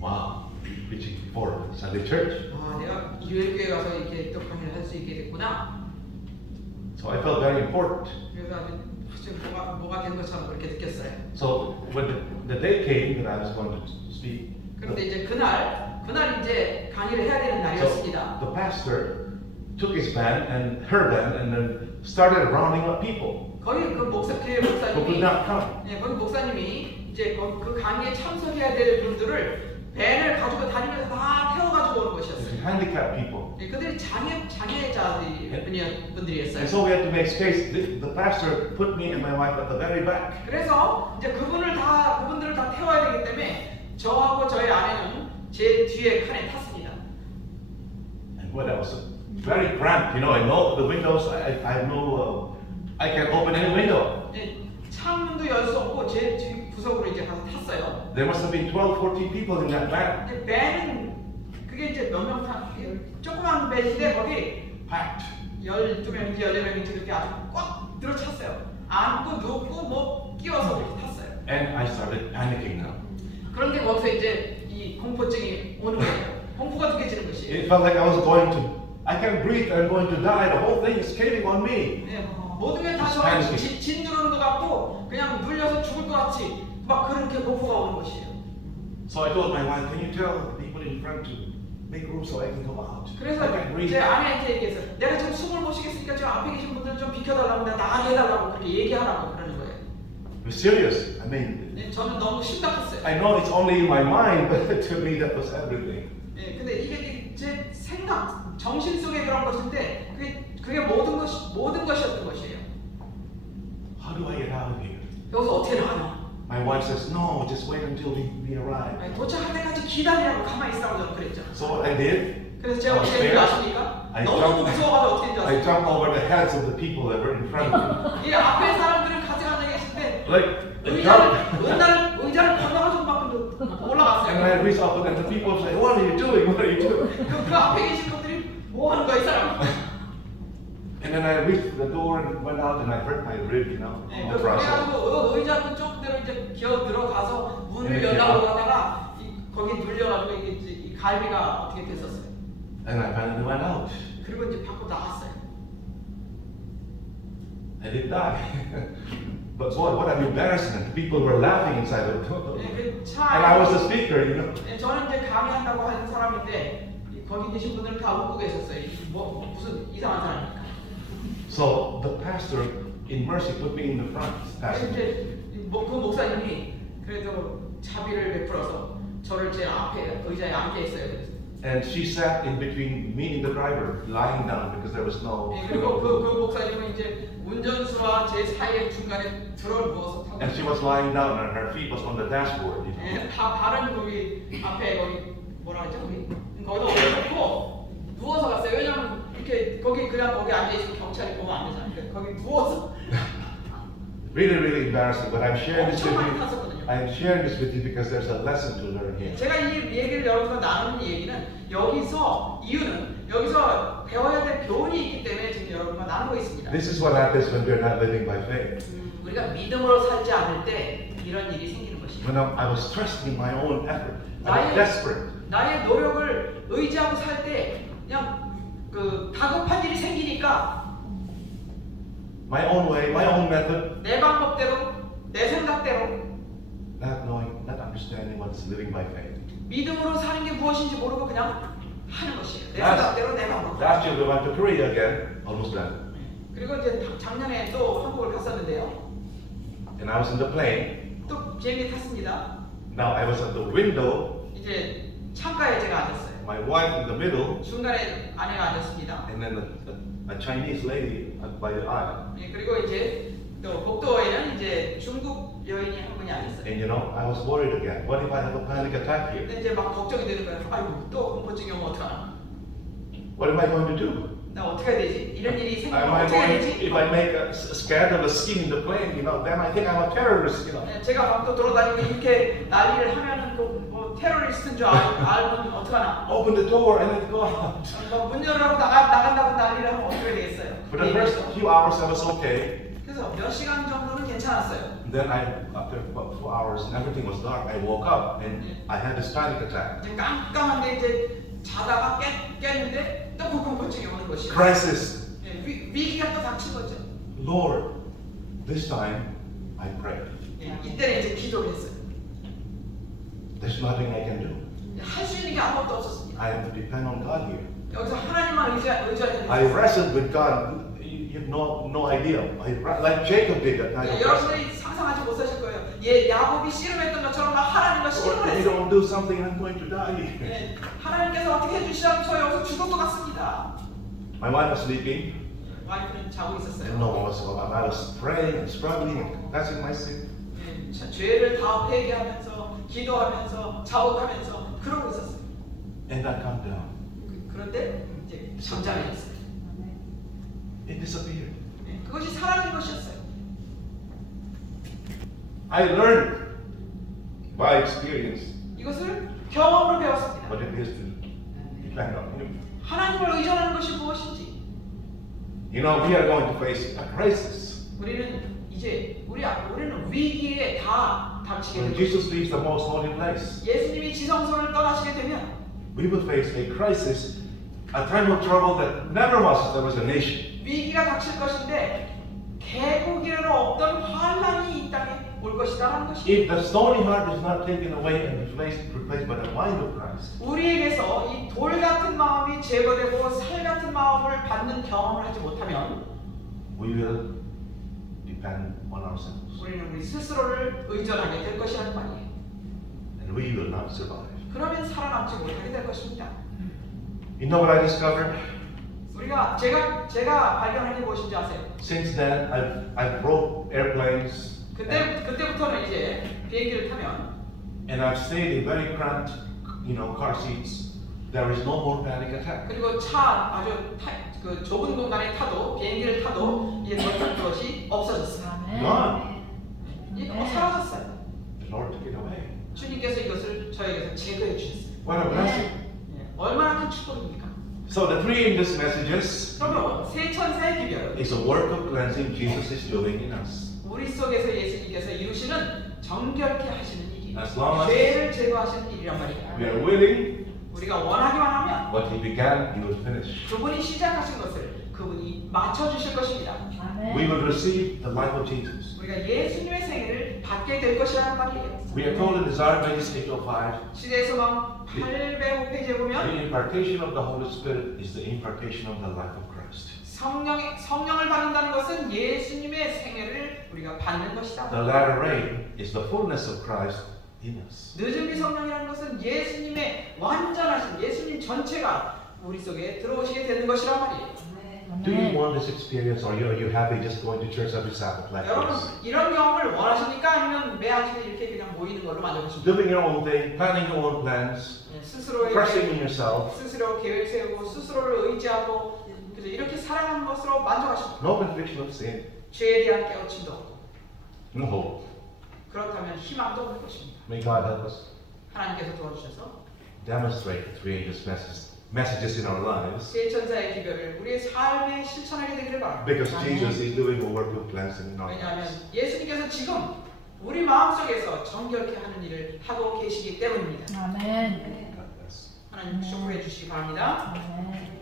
Wow, preaching before Sunday church. 아, 내가 일요일 교회 가서 이렇게 또 강의를 할 수 있게 됐구나. So I felt very important. 그래서 아주 뭐가 된 것처럼 그렇게 느꼈어요. So when the day came that I was going to speak, 그런데 이제 그날 이제 강의를 해야 되는 so 날이었습니다. the pastor took his band and her band and then started rounding up people 거기 그 교회 who could 목사님이 not come. 예, 거기 목사님이 이제 그 강의에 참석해야 될 분들을 밴을 가지고 다니면서 다 태워가지고 오는 것이었어요. Handicapped people. 예, 그들이 분들이었어요. And so we had to make space. The pastor put me and my wife at the very back. 그래서 이제 그분들을 다 태워야 되기 때문에 저하고 저희 아내는 제 뒤에 칸에 탔습니다. And boy, that was very cramped. You know, I know the windows. I know I can't open any window. 예, 창문도 열 수 없고 제 뒤 구석으로 이제 가서 탔어요. There must have been 12, 14 people in that van. 근데 밴은 그게 이제 몇 명 조그만 밴인데 거기 Packed. 12명인지 14명인지 그렇게 아주 꽉 들어찼어요. 앉고 눕고 뭐 끼워서 그렇게 탔어요. And I started panicking now. 그런데 거기서 이제 이 공포증이 오는 거예요. 공포가 느껴지는 것이에요. It felt like I was going to. I can't breathe. I'm going to die. The whole thing is caving on me. 네, 모든 게 다 저를 짓누르는 것 같고 그냥 눌려서 죽을 것 같이 막 그렇게 공포가 오는 것이에요. So I told my wife, "Can you tell the people in front to make room so I can go out? I 그래서 can't breathe." 제 아내한테 얘기했어요. 내가 지금 숨을 못 쉬겠으니까 저 앞에 계신 분들 좀 비켜달라고 내가 나가게 해달라고 그렇게 얘기하라고 그러는 거예요. It was serious. I mean, 네, 저는 너무 심각했어요. I know it's only in my mind, but to me that was everything. 네, 근데 이게 제 생각, 정신 속에 그런 것인데 그게 모든 것이었던 것이에요. How do I get out of here? 여기서 어떻게 나가냐? My wife says, "No, just wait until we arrive." 아니, 도착할 때까지 기다리라고 가만히 있으라고 저는 그랬죠. So what I did, 그래서 제가 어떻게 했는지 아십니까? I 너무 무서워가지고 어떻게 했는지 I 아십니까? jumped over the heads of the people that were in front of me. 이 앞에 사람들은 같이 앉아 계신데 Like I jumped, 의자를 건너가지고 막 and 올라갔어요. I reached up, and the people say, "What are you doing? What are you doing?" 그 앞에 계신 분들이 뭐 하는 거야 이 사람? And then I reached the door and went out, and I hurt my rib, you know. 네, on the process. 그래가지고 의자 그쪽대로 이제 기어 들어가서 문을 열라고 하다가 거기 눌려가지고 이 갈비가 어떻게 됐었어요. And I finally went out. 그리고 이제 밖으로 나갔어요. I didn't die. But boy, what an embarrassment. People were laughing inside the door. 네, 그 And I was the 차에 speaker, you know. 네, 저는 이제 강의한다고 하는 사람인데 거기 계신 분들은 다 웃고 계셨어요. 뭐 무슨 이상한 사람이니까. So the pastor in mercy put me in the front. 그래서 Pastor. 이제 그 목사님이 그래도 자비를 베풀어서 저를 제 앞에 의자에 앉게 했어요. 그래서. And she sat in between me and the driver, lying down because there was no. 예, 그리고 그 목사님은 이제 운전수와 제 사이의 중간에 들어 누워서 타고 And she was lying down and her feet was on the dashboard. You know. 예, 발은 거기 앞에 거기 뭐라 그러죠? 거기다 올려놓고 누워서 갔어요. 왜냐면 이렇게 거기 그냥 거기 앉아 있으면 경찰이 보면 안 되잖아요. 그러니까 거기 누워서 Really, really embarrassing. But I'm sharing this with 엄청 많이 you. 탔었거든요. I'm sharing this with you because there's a lesson to learn here. 제가 이 얘기를 여러분과 나누는 얘기는 여기서 이유는 여기서 배워야 될 교훈이 있기 때문에 지금 여러분과 나누고 있습니다. This is what happens when we're not living by faith. 우리가 믿음으로 살지 않을 때 이런 일이 생기는 것이죠. When I was trusting my own effort, I was 나의- desperate. 나의 노력을 의지하고 살 때 그냥 그 다급한 일이 생기니까 My own way, my own method, 내 방법대로 내 생각대로 not knowing, not understanding what is living by faith. 믿음으로 사는 게 무엇인지 모르고 그냥 하는 것이에요. 내 Last- 생각대로 내 방법대로. Last year we went to Korea again, almost done. 그리고 이제 작년에 또 한국을 갔었는데요. And I was in the plane. 또 비행기 tas습니다. Now I was at the window, 이제 창가에 제가 앉았어요. my wife in the middle, 중간에 아내가 앉았습니다. and then a Chinese lady by the aisle. 예, 그리고 이제 또 복도에는 이제 중국 여인이 한 분이 앉았어요. And you know, I was worried again. What if I have a panic attack here? 근데 이제 막 걱정이 되는 거예요. 아이고 또 공포증이 오면 어떡하나? What am I going to do? 나 어떻게 해야 되지? 이런 일이 생기면 Am I 어떻게 해야 going, 되지? if I make a scandalous scene in the plane, you know, then I think I'm a terrorist, you know. 예, 제가 밖으로 돌아다니고 이렇게 난리를 하면은 뭐 테러리스트인 줄 알면 어떡하나? Open the door and then go out. 문 열으라고 나간다고 난리를 하면 어떻게 되겠어요? For the first few hours, I was okay. 그래서 몇 시간 정도는 괜찮았어요. And then after about 4 hours and everything was dark, I woke up and I had this panic attack. 이제 깜깜한데 이제 자다가 깼는데 또 공포증이 오는 것이에요. Crisis. 예, 위기가 또 닥친 거죠. Lord, this time I prayed. 예, 이때는 이제 기도를 했어요. There's nothing I can do. 할 수 있는 게 아무것도 없었습니다. I have to depend on God here. 여기서 하나님만 의지하는 I wrestled with God. You have no idea. Like Jacob did that night. 예, 여러분들이 상상하지 못하실 거예요. 예, 야곱이 씨름했던 것처럼 막 하나님과 씨름을 Lord, if you 했어요. don't do something, I'm going to die. 예, 하나님께서 어떻게 해주시라면 저 여기서 죽을 것 같습니다. My wife was sleeping. 와이프는 자고 있었어요. And no one was around. I was praying and struggling and confessing my sin. 예, 죄를 다 회개하면서 기도하면서 자복하면서 그러고 있었어요. And I calmed down. 그런데 이제 잠잠해졌어요. It disappeared. 예, 그것이 사라진 것이었어요. I learned by experience 이것을 경험으로 배웠습니다. what it is to depend on Him. 하나님을 의존하는 것이 무엇인지 You know, we are going to face a crisis. 우리는 이제 우리는 위기에 다 닥치게 When 됩니다. Jesus leaves the most holy place, 예수님이 지성소를 떠나시게 되면 we will face a crisis, a time of trouble that never was there was a nation. 위기가 닥칠 것인데 개국이라는 없던 환란이 이 땅에 올 것이다라는 것이 If the stony heart is not taken away and replaced by the mind of Christ, 우리에게서 이 돌 같은 마음이 제거되고 살 같은 마음을 받는 경험을 하지 못하면 we will depend on ourselves. 우리는 우리 스스로를 의존하게 될 것이라는 말이에요. And we will not survive. 그러면 살아남지 못하게 될 것입니다. You know what I discovered? 우리가 제가 발견한 게 무엇인지 아세요? Since then, I've rode airplanes 그때부터는 이제 비행기를 타면 and I've stayed in very cramped, car seats. There is no more panic attack. 그리고 아주 그 좁은 공간에 타도 비행기를 타도 이제 더 이상 그것이 없어졌어요. Gone. 이게 사라졌어요. The Lord took it away. 주님께서 이것을 저에게서 제거해 주셨어요. What a blessing. 얼마나 큰 축복입니까? So the three in this messages 그러면 세 천사의 기별 is a work of cleansing Jesus is doing in us. 우리 속에서 예수님께서 이루시는 정결케 하시는 일이 As long as 죄를 제거하시는 일이란 말이에요. we are willing, 우리가 원하기만 하면 what He began, He will finish. 그분이 시작하신 것을 그분이 맞춰주실 것입니다. We will receive the life of Jesus. 우리가 예수님의 생애를 받게 될 것이라는 말이에요. We are told in Desire Base 805, 시대의 소망 805페이지에 보면 the impartation of the Holy Spirit is the impartation of the life of Christ. 성령을 받는다는 것은 예수님의 생애를 우리가 받는 것이다. The latter rain is the fullness of Christ in us. 늦음이 성령이라는 것은 예수님의 완전하신 예수님 전체가 우리 속에 들어오시게 되는 것이란 말이에요. Do you want this experience, or are you happy just going to church every Sabbath like 여러분 this? 이런 경험을 원하십니까? 아니면 매 아침에 이렇게 그냥 모이는 걸로 만족하십니까? Doing your own thing, planning your own plans, 스스로의 trusting in yourself, 스스로 계획 세우고 스스로를 의지하고 그래서 이렇게 살아가는 것으로 만족하십니까? no conviction of sin, 죄에 대한 깨우침도 없고 no hope. 그렇다면 희망도 없는 것입니다. May God help us 하나님께서 도와주셔서 demonstrate the three angels' messages in our lives, 세 천사의 기별을 우리의 삶에 실천하게 되기를 바랍니다. because Jesus is doing a work of cleansing in our 왜냐하면 lives. 예수님께서 지금 우리 마음속에서 정결케 하는 일을 하고 계시기 때문입니다. 아멘. God bless. 하나님 축복해 주시기 바랍니다. 아멘.